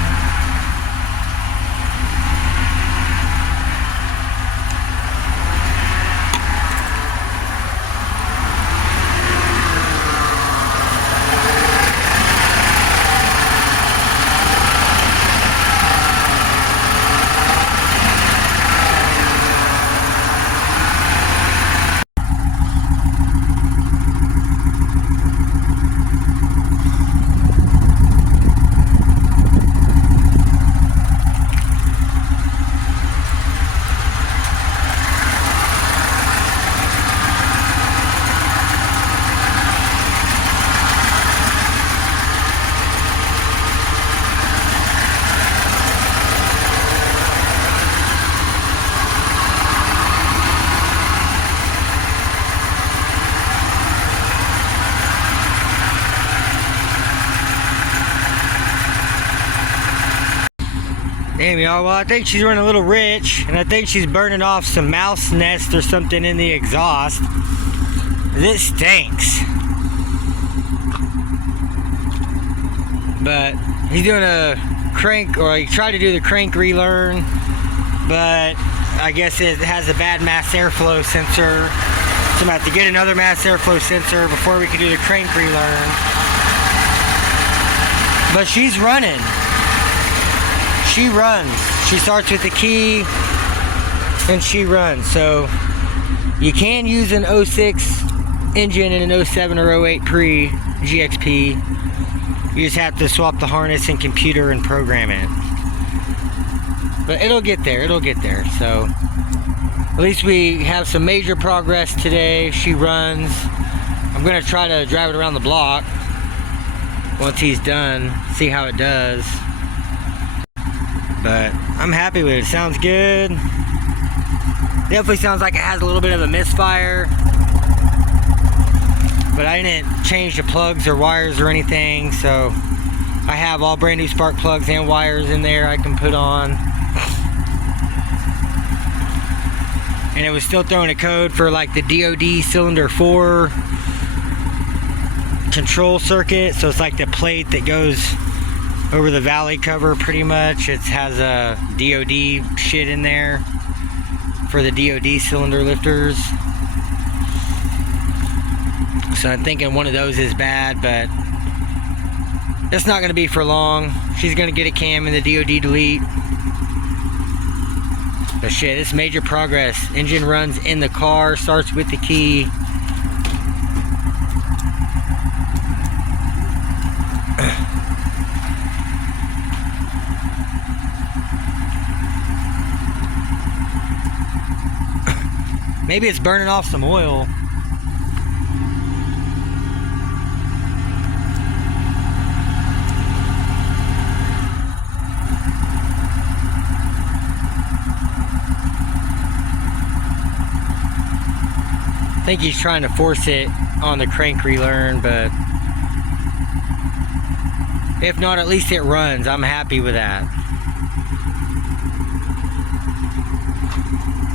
Damn, y'all, well, I think she's running a little rich, and I think she's burning off some mouse nest or something in the exhaust. This stinks. But he's doing a crank, or he tried to do the crank relearn, but I guess it has a bad mass airflow sensor. So I'm gonna have to get another mass airflow sensor before we can do the crank relearn. But she's running. She runs. She starts with the key and she runs. So you can use an 06 engine in an 07 or 08 Prix GXP. You just have to swap the harness and computer and program it. But it'll get there. It'll get there. So at least we have some major progress today. She runs. I'm going to try to drive it around the block once he's done. See how it does. But I'm happy with it. Sounds good. Definitely sounds like it has a little bit of a misfire. But I didn't change the plugs or wires or anything, so I have all brand new spark plugs and wires in there I can put on. And it was still throwing a code for like the DOD cylinder 4 control circuit. So it's like the plate that goes over the valley cover pretty much. It has a DOD shit in there for the DOD cylinder lifters. So I'm thinking one of those is bad, but it's not going to be for long. She's going to get a cam in the DOD delete. But shit, it's major progress. Engine runs in the car, starts with the key. Maybe it's burning off some oil. I think he's trying to force it on the crank relearn, but if not, at least it runs. I'm happy with that.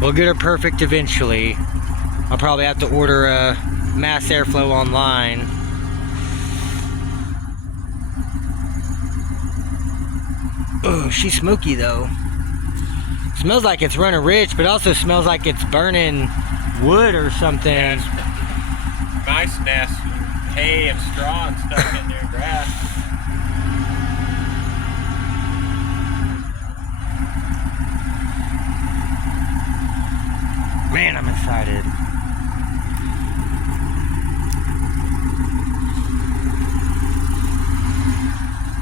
We'll get her perfect eventually. I'll probably have to order a mass airflow online. Oh, she's smoky though. Smells like it's running rich, but also smells like it's burning wood or something. Yeah, mice nest, hay and straw and stuff in there, grass. Man, I'm excited.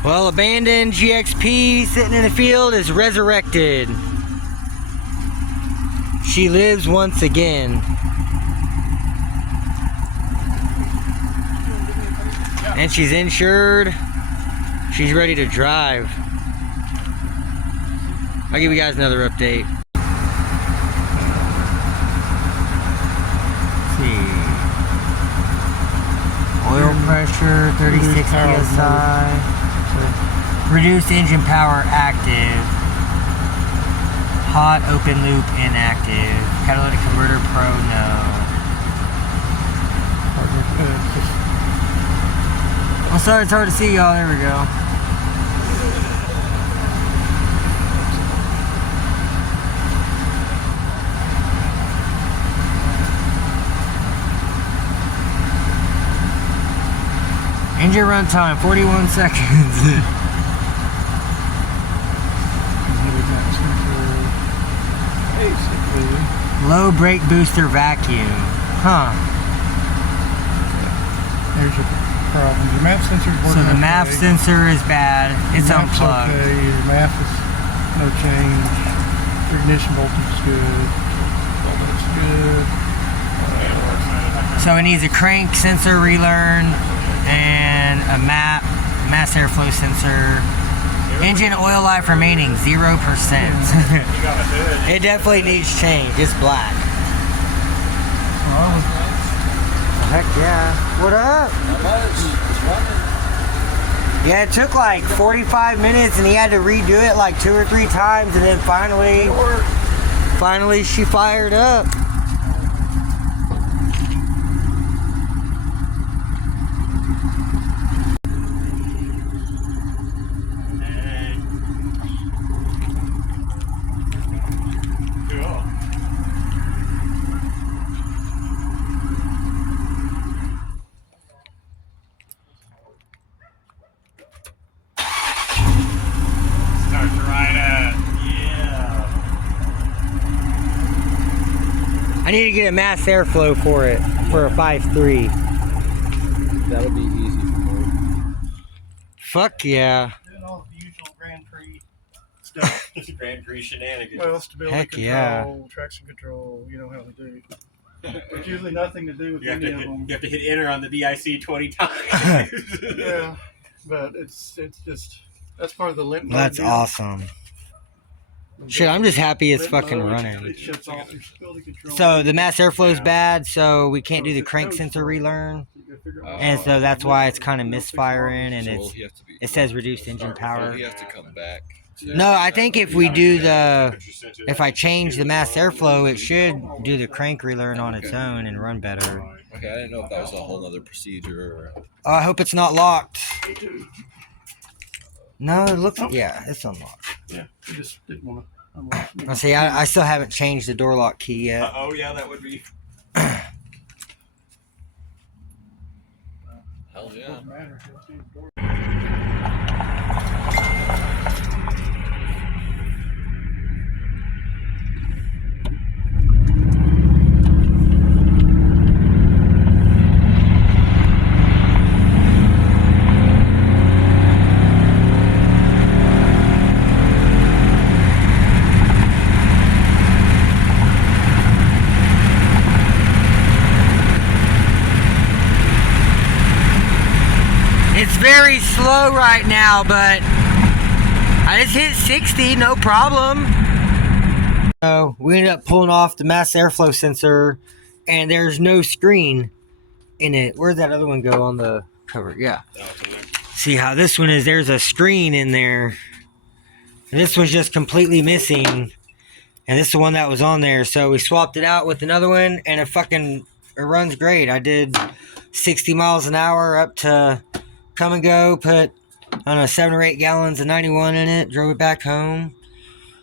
Well, abandoned GXP sitting in the field is resurrected. She lives once again. And she's insured. She's ready to drive. I'll give you guys another update. Oil pressure, 36 psi. Reduced engine power active. Hot open loop inactive. Catalytic converter pro no. I'm sorry, it's hard to see y'all. There we go. Engine run time, 41 seconds. Low brake booster vacuum. Huh. There's your problem. Your map sensor's working. So the map sensor is bad. It's unplugged. Okay. Your map is no change. Your ignition voltage is good. Voltage good. So it needs a crank sensor relearn and a mass airflow sensor. Engine oil life remaining 0%. It definitely needs change. It's black. Heck yeah. What up? Yeah, it took like 45 minutes and he had to redo it like 2 or 3 times, and then finally she fired up. I need to get a mass airflow for it, for a 5.3. That'll be easy for me. Fuck yeah. Doing all the usual Grand Prix stuff. Grand Prix shenanigans. Well, stability Heck control, yeah. traction control, you know how they do. It's usually nothing to do with You have, any to of hit, them. you have to hit enter on the DIC 20 times. Yeah, but it's just, that's part of the limp mode That's deal. awesome. Shit, I'm just happy it's Limp fucking mode, running. It shuts off your stability control. So the mass airflow is Yeah. bad, so we can't So do the if it crank goes sensor slow, relearn. You gotta figure And so that's why it's kind of misfiring, and So will he have to be? it says reduced engine Will power. he have to come back? No, I think if we do if I change the mass airflow, it should do the crank relearn on its own and run better. Okay, I didn't know if that was a whole other procedure. Or... I hope it's not locked. No, it looks, yeah, it's unlocked. Yeah, I just didn't want to. I see, I still haven't changed the door lock key yet. Oh yeah, that would be. Hell yeah. Doesn't matter. It's very slow right now, but I just hit 60, no problem. So we ended up pulling off the mass airflow sensor, and there's no screen in it. Where'd that other one go on the cover? Yeah. See how this one is, there's a screen in there. And this one's just completely missing. And this is the one that was on there. So we swapped it out with another one, and it runs great. I did 60 miles an hour up to come and go, put, I don't know, 7 or 8 gallons of 91 in it, drove it back home.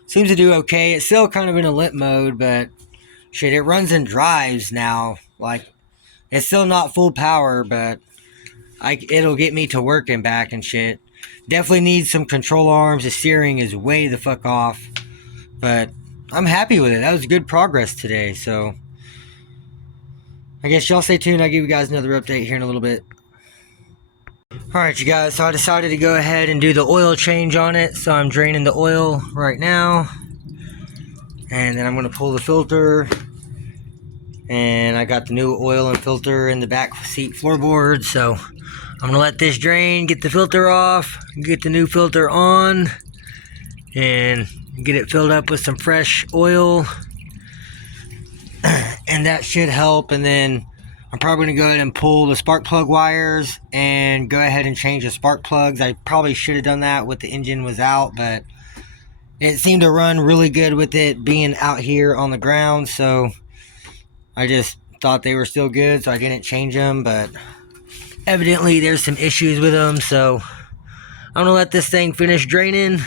Seems to do okay. It's still kind of in a limp mode, but shit, it runs and drives now. Like, it's still not full power, but it'll get me to work and back and shit. Definitely needs some control arms. The steering is way the fuck off, but I'm happy with it. That was good progress today, so I guess y'all stay tuned. I'll give you guys another update here in a little bit. Alright, you guys, so I decided to go ahead and do the oil change on it. So I'm draining the oil right now, and then I'm going to pull the filter, and I got the new oil and filter in the back seat floorboard. So I'm going to let this drain, get the filter off, get the new filter on, and get it filled up with some fresh oil, and that should help. And then I'm probably going to go ahead and pull the spark plug wires and go ahead and change the spark plugs. I probably should have done that when the engine was out, but it seemed to run really good with it being out here on the ground, so I just thought they were still good, so I didn't change them. But evidently there's some issues with them, so I'm going to let this thing finish draining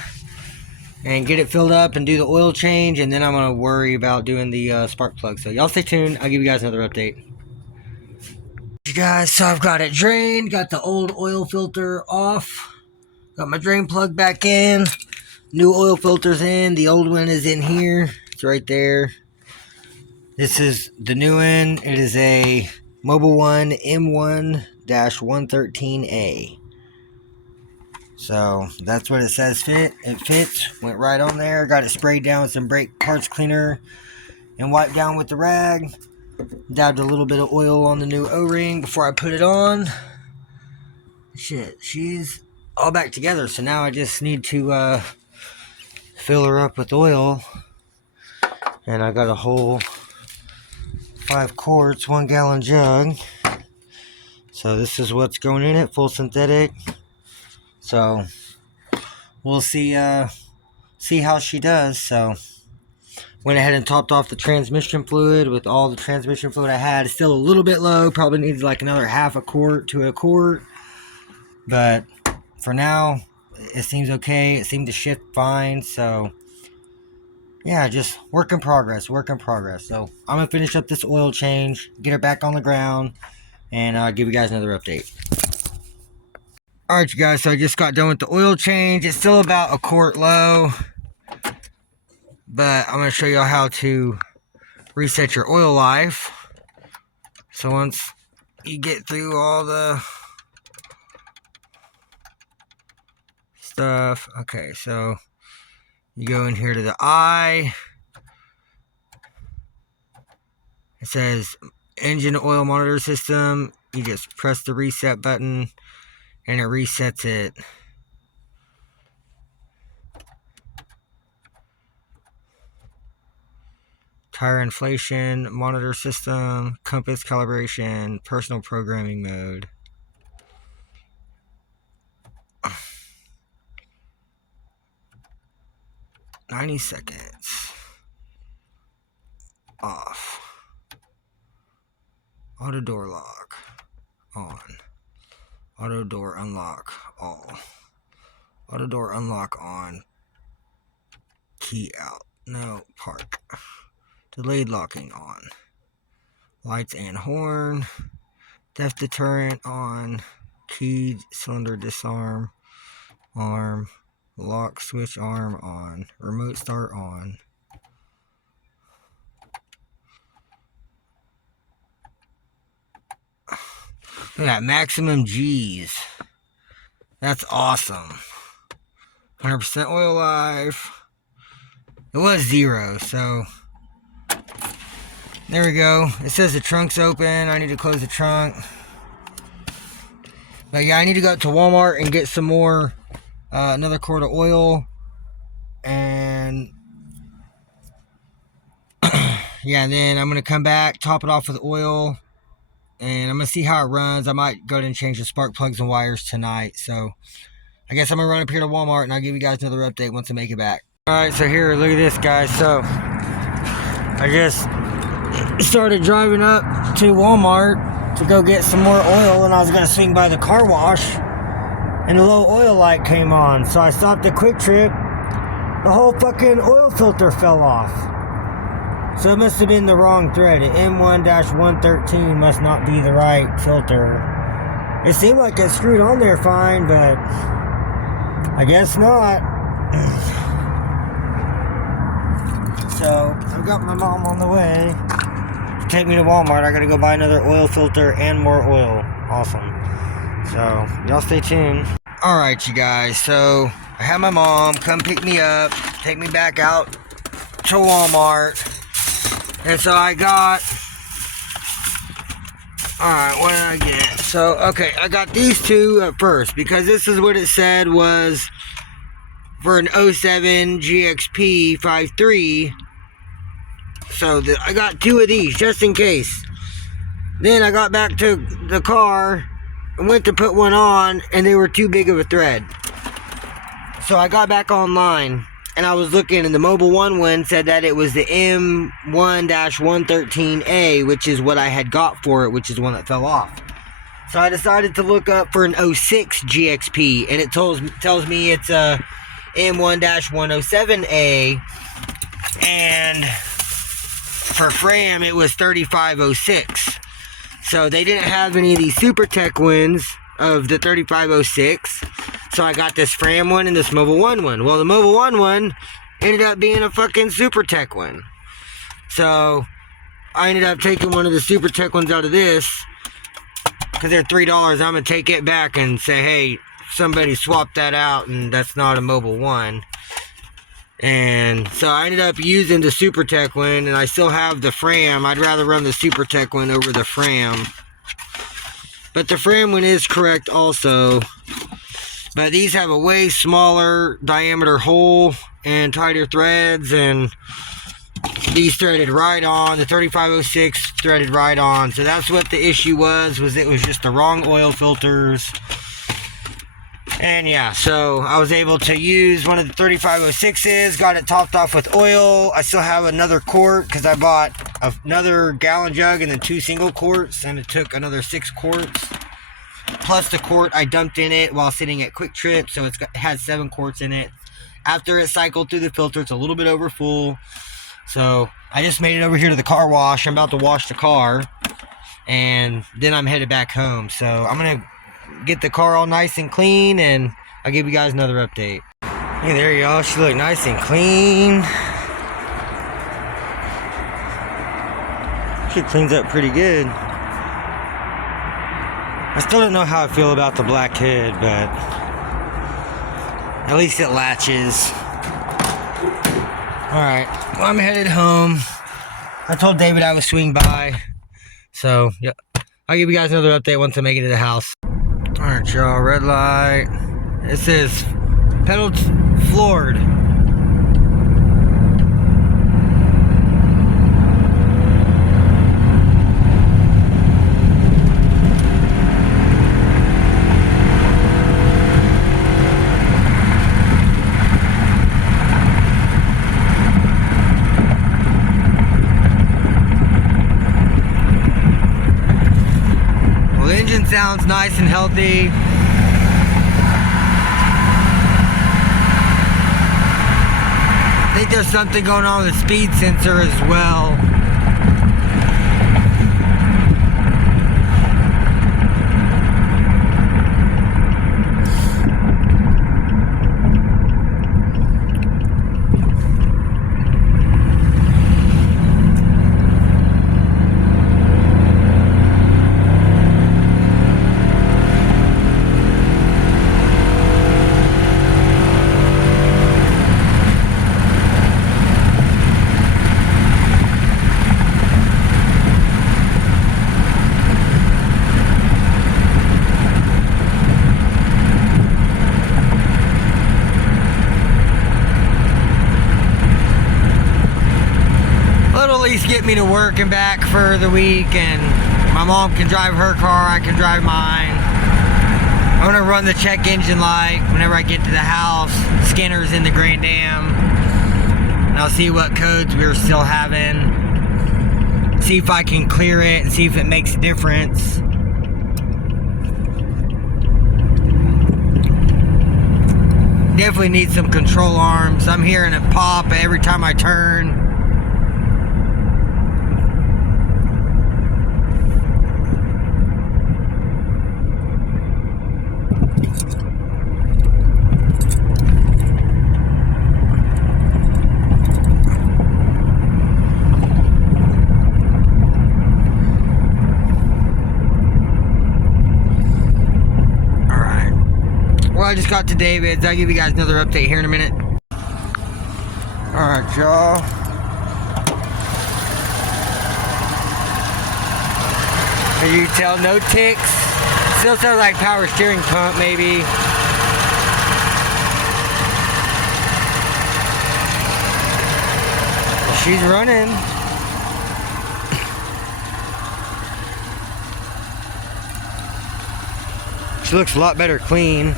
and get it filled up and do the oil change, and then I'm going to worry about doing the spark plug. So y'all stay tuned. I'll give you guys another update. You guys, so I've got it drained, got the old oil filter off, got my drain plug back in, new oil filter's in, the old one is in here, it's right there. This is the new one. It is a Mobile One M1-113A. So that's what it says fit. It fits, went right on there, got it sprayed down with some brake parts cleaner and wiped down with the rag. Dabbed a little bit of oil on the new O-ring before I put it on. Shit, she's all back together. So now I just need to fill her up with oil. And I got a whole 5 quarts, 1 gallon jug. So this is what's going in it, full synthetic. So we'll see how she does. So went ahead and topped off the transmission fluid with all the transmission fluid I had. It's still a little bit low. Probably needs like another half a quart to a quart. But for now, it seems okay. It seemed to shift fine. So yeah, just work in progress. So I'm going to finish up this oil change, get her back on the ground, and I'll give you guys another update. Alright, you guys, so I just got done with the oil change. It's still about a quart low, but I'm going to show you how to reset your oil life. So once you get through all the stuff, okay, so you go in here to the eye. It says engine oil monitor system. You just press the reset button and it resets it. Tire inflation, monitor system, compass calibration, personal programming mode. 90 seconds. Off. Auto door lock. On. Auto door unlock. All. Auto door unlock on. Key out. No. Park. Delayed locking on. Lights and horn. Theft deterrent on. Key cylinder disarm. Arm. Lock switch arm on. Remote start on. Look at that, maximum G's. That's awesome. 100% oil life. It was 0, so there we go. It says the trunk's open. I need to close the trunk. But yeah, I need to go up to Walmart and get some more, another quart of oil. And yeah, then I'm going to come back, top it off with oil. And I'm going to see how it runs. I might go ahead and change the spark plugs and wires tonight. So I guess I'm going to run up here to Walmart and I'll give you guys another update once I make it back. Alright, so here, look at this, guys. So I just started driving up to Walmart to go get some more oil, and I was going to swing by the car wash, and the low oil light came on. So I stopped at Quick Trip. The whole fucking oil filter fell off. So it must have been the wrong thread. The M1-113 must not be the right filter. It seemed like it screwed on there fine, but I guess not. So I've got my mom on the way to take me to Walmart. I gotta go buy another oil filter and more oil. Awesome. So y'all stay tuned. Alright, you guys. So I had my mom come pick me up, take me back out to Walmart. And so I got, alright, what did I get? So, okay, I got these two at first, because this is what it said was for an 07 GXP 5.3. So I got two of these, just in case. Then I got back to the car and went to put one on, and they were too big of a thread. So I got back online, and I was looking, and the Mobile one said that it was the M1-113A, which is what I had got for it, which is one that fell off. So I decided to look up for an 06 GXP, and it tells me it's a M1-107A, and for Fram it was 3506. So they didn't have any of these Super Tech ones of the 3506. So I got this Fram one and this Mobile one. Well, the Mobile one ended up being a fucking Super Tech one. So I ended up taking one of the Super Tech ones out of this, because they're $3. I'm going to take it back and say, hey, somebody swapped that out and that's not a Mobile one. And so I ended up using the Super Tech one, and I still have the Fram. I'd rather run the Super Tech one over the Fram. But the Fram one is correct also. But these have a way smaller diameter hole and tighter threads, and these threaded right on. The 3506 threaded right on. So that's what the issue was it was just the wrong oil filters. And yeah, so I was able to use one of the 3506s, got it topped off with oil. I still have another quart, because I bought another gallon jug and then 2 single quarts, and it took another 6 quarts. Plus the quart I dumped in it while sitting at Quick Trip, so it has 7 quarts in it. After it cycled through the filter, it's a little bit over full. So I just made it over here to the car wash. I'm about to wash the car, and then I'm headed back home. So I'm going to get the car all nice and clean, and I'll give you guys another update. Hey there, y'all. She look nice and clean. She cleans up pretty good. I still don't know how I feel about the black hood, but at least it latches. Alright, well, I'm headed home. I told David I would swing by. So, yeah, I'll give you guys another update once I make it to the house. Alright, y'all, red light. It says pedal floored. sounds nice and healthy. I think there's something going on with the speed sensor as well. Get me to work and back for the week, and my mom can drive her car, I can drive mine. I'm gonna run the check engine light whenever I get to the house. Scanner's in the Grand Dam, and I'll see what codes we're still having, see if I can clear it and see if it makes a difference. Definitely need some control arms. I'm hearing it pop every time I turn. I just got to David's. I'll give you guys another update here in a minute. Alright, y'all. As you can tell, no ticks. Still sounds like power steering pump, maybe. She's running. She looks a lot better clean.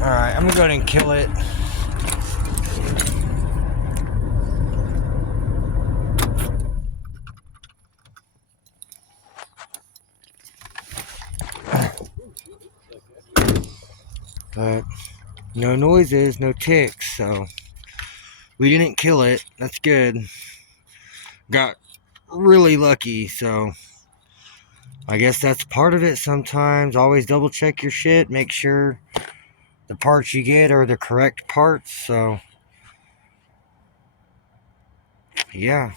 Alright, I'm gonna go ahead and kill it. But no noises, no ticks, so we didn't kill it. That's good. Got really lucky, so I guess that's part of it sometimes. Always double check your shit, make sure the parts you get are the correct parts. So yeah,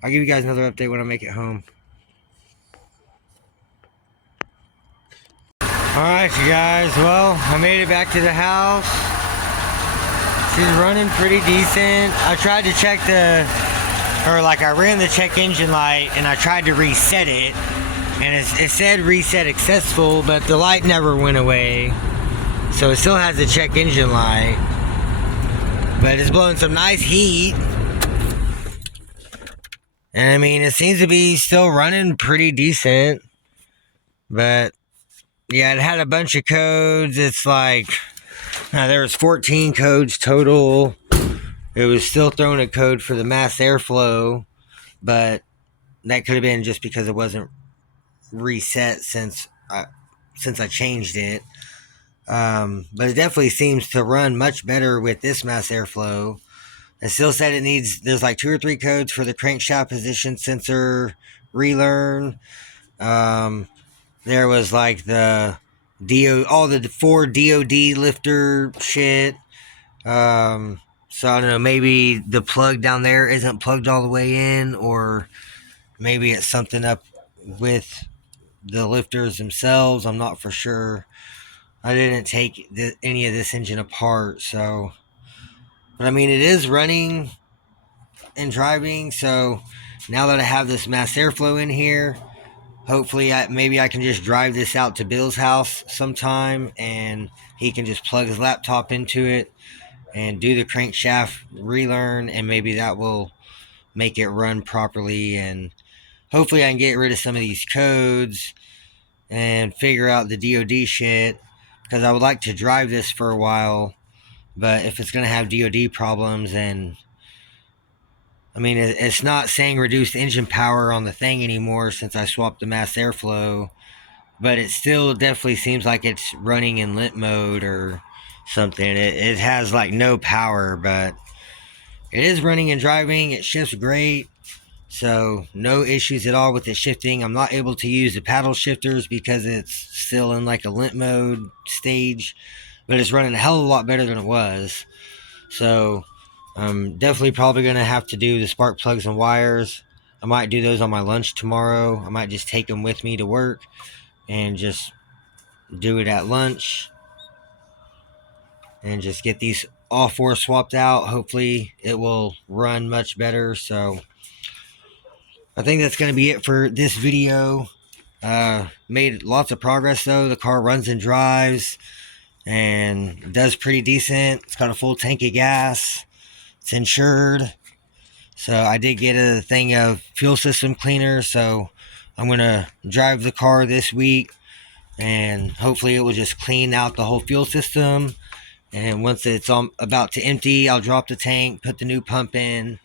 I'll give you guys another update when I make it home. Alright, you guys, well, I made it back to the house. She's running pretty decent. I tried to check I ran the check engine light and I tried to reset it, and it said reset successful, but the light never went away. So it still has the check engine light, but it's blowing some nice heat. And I mean, it seems to be still running pretty decent. But yeah, it had a bunch of codes. It's like, there was 14 codes total. It was still throwing a code for the mass airflow, but that could have been just because it wasn't reset since I changed it. But it definitely seems to run much better with this mass airflow. It still said it needs, there's like 2 or 3 codes for the crankshaft position sensor relearn. There was like the all the 4 DOD lifter shit. So I don't know, maybe the plug down there isn't plugged all the way in, or maybe it's something up with the lifters themselves. I'm not for sure. I didn't take any of this engine apart, so. But I mean, it is running and driving, so now that I have this mass airflow in here, hopefully maybe I can just drive this out to Bill's house sometime, and he can just plug his laptop into it and do the crankshaft relearn, and maybe that will make it run properly, and hopefully I can get rid of some of these codes and figure out the DOD shit. because I would like to drive this for a while. But if it's going to have DOD problems, and I mean, it's not saying reduced engine power on the thing anymore since I swapped the mass airflow, but it still definitely seems like it's running in limp mode or something. It has like no power, but it is running and driving. It shifts great, so no issues at all with it shifting. I'm not able to use the paddle shifters because it's still in like a limp mode stage, but it's running a hell of a lot better than it was. So I'm definitely probably going to have to do the spark plugs and wires. I might do those on my lunch tomorrow. I might just take them with me to work and just do it at lunch and just get these all four swapped out. Hopefully it will run much better. So I think that's going to be it for this video. Made lots of progress though. The car runs and drives and does pretty decent. It's got a full tank of gas. It's insured. So I did get a thing of fuel system cleaner. So I'm going to drive the car this week and hopefully it will just clean out the whole fuel system. And once it's about to empty, I'll drop the tank, put the new pump in,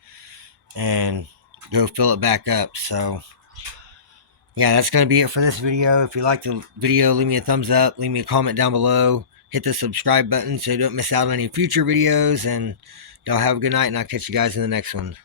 and go fill it back up. So yeah, that's going to be it for this video. If you liked the video, leave me a thumbs up, leave me a comment down below, hit the subscribe button so you don't miss out on any future videos, and y'all have a good night, and I'll catch you guys in the next one.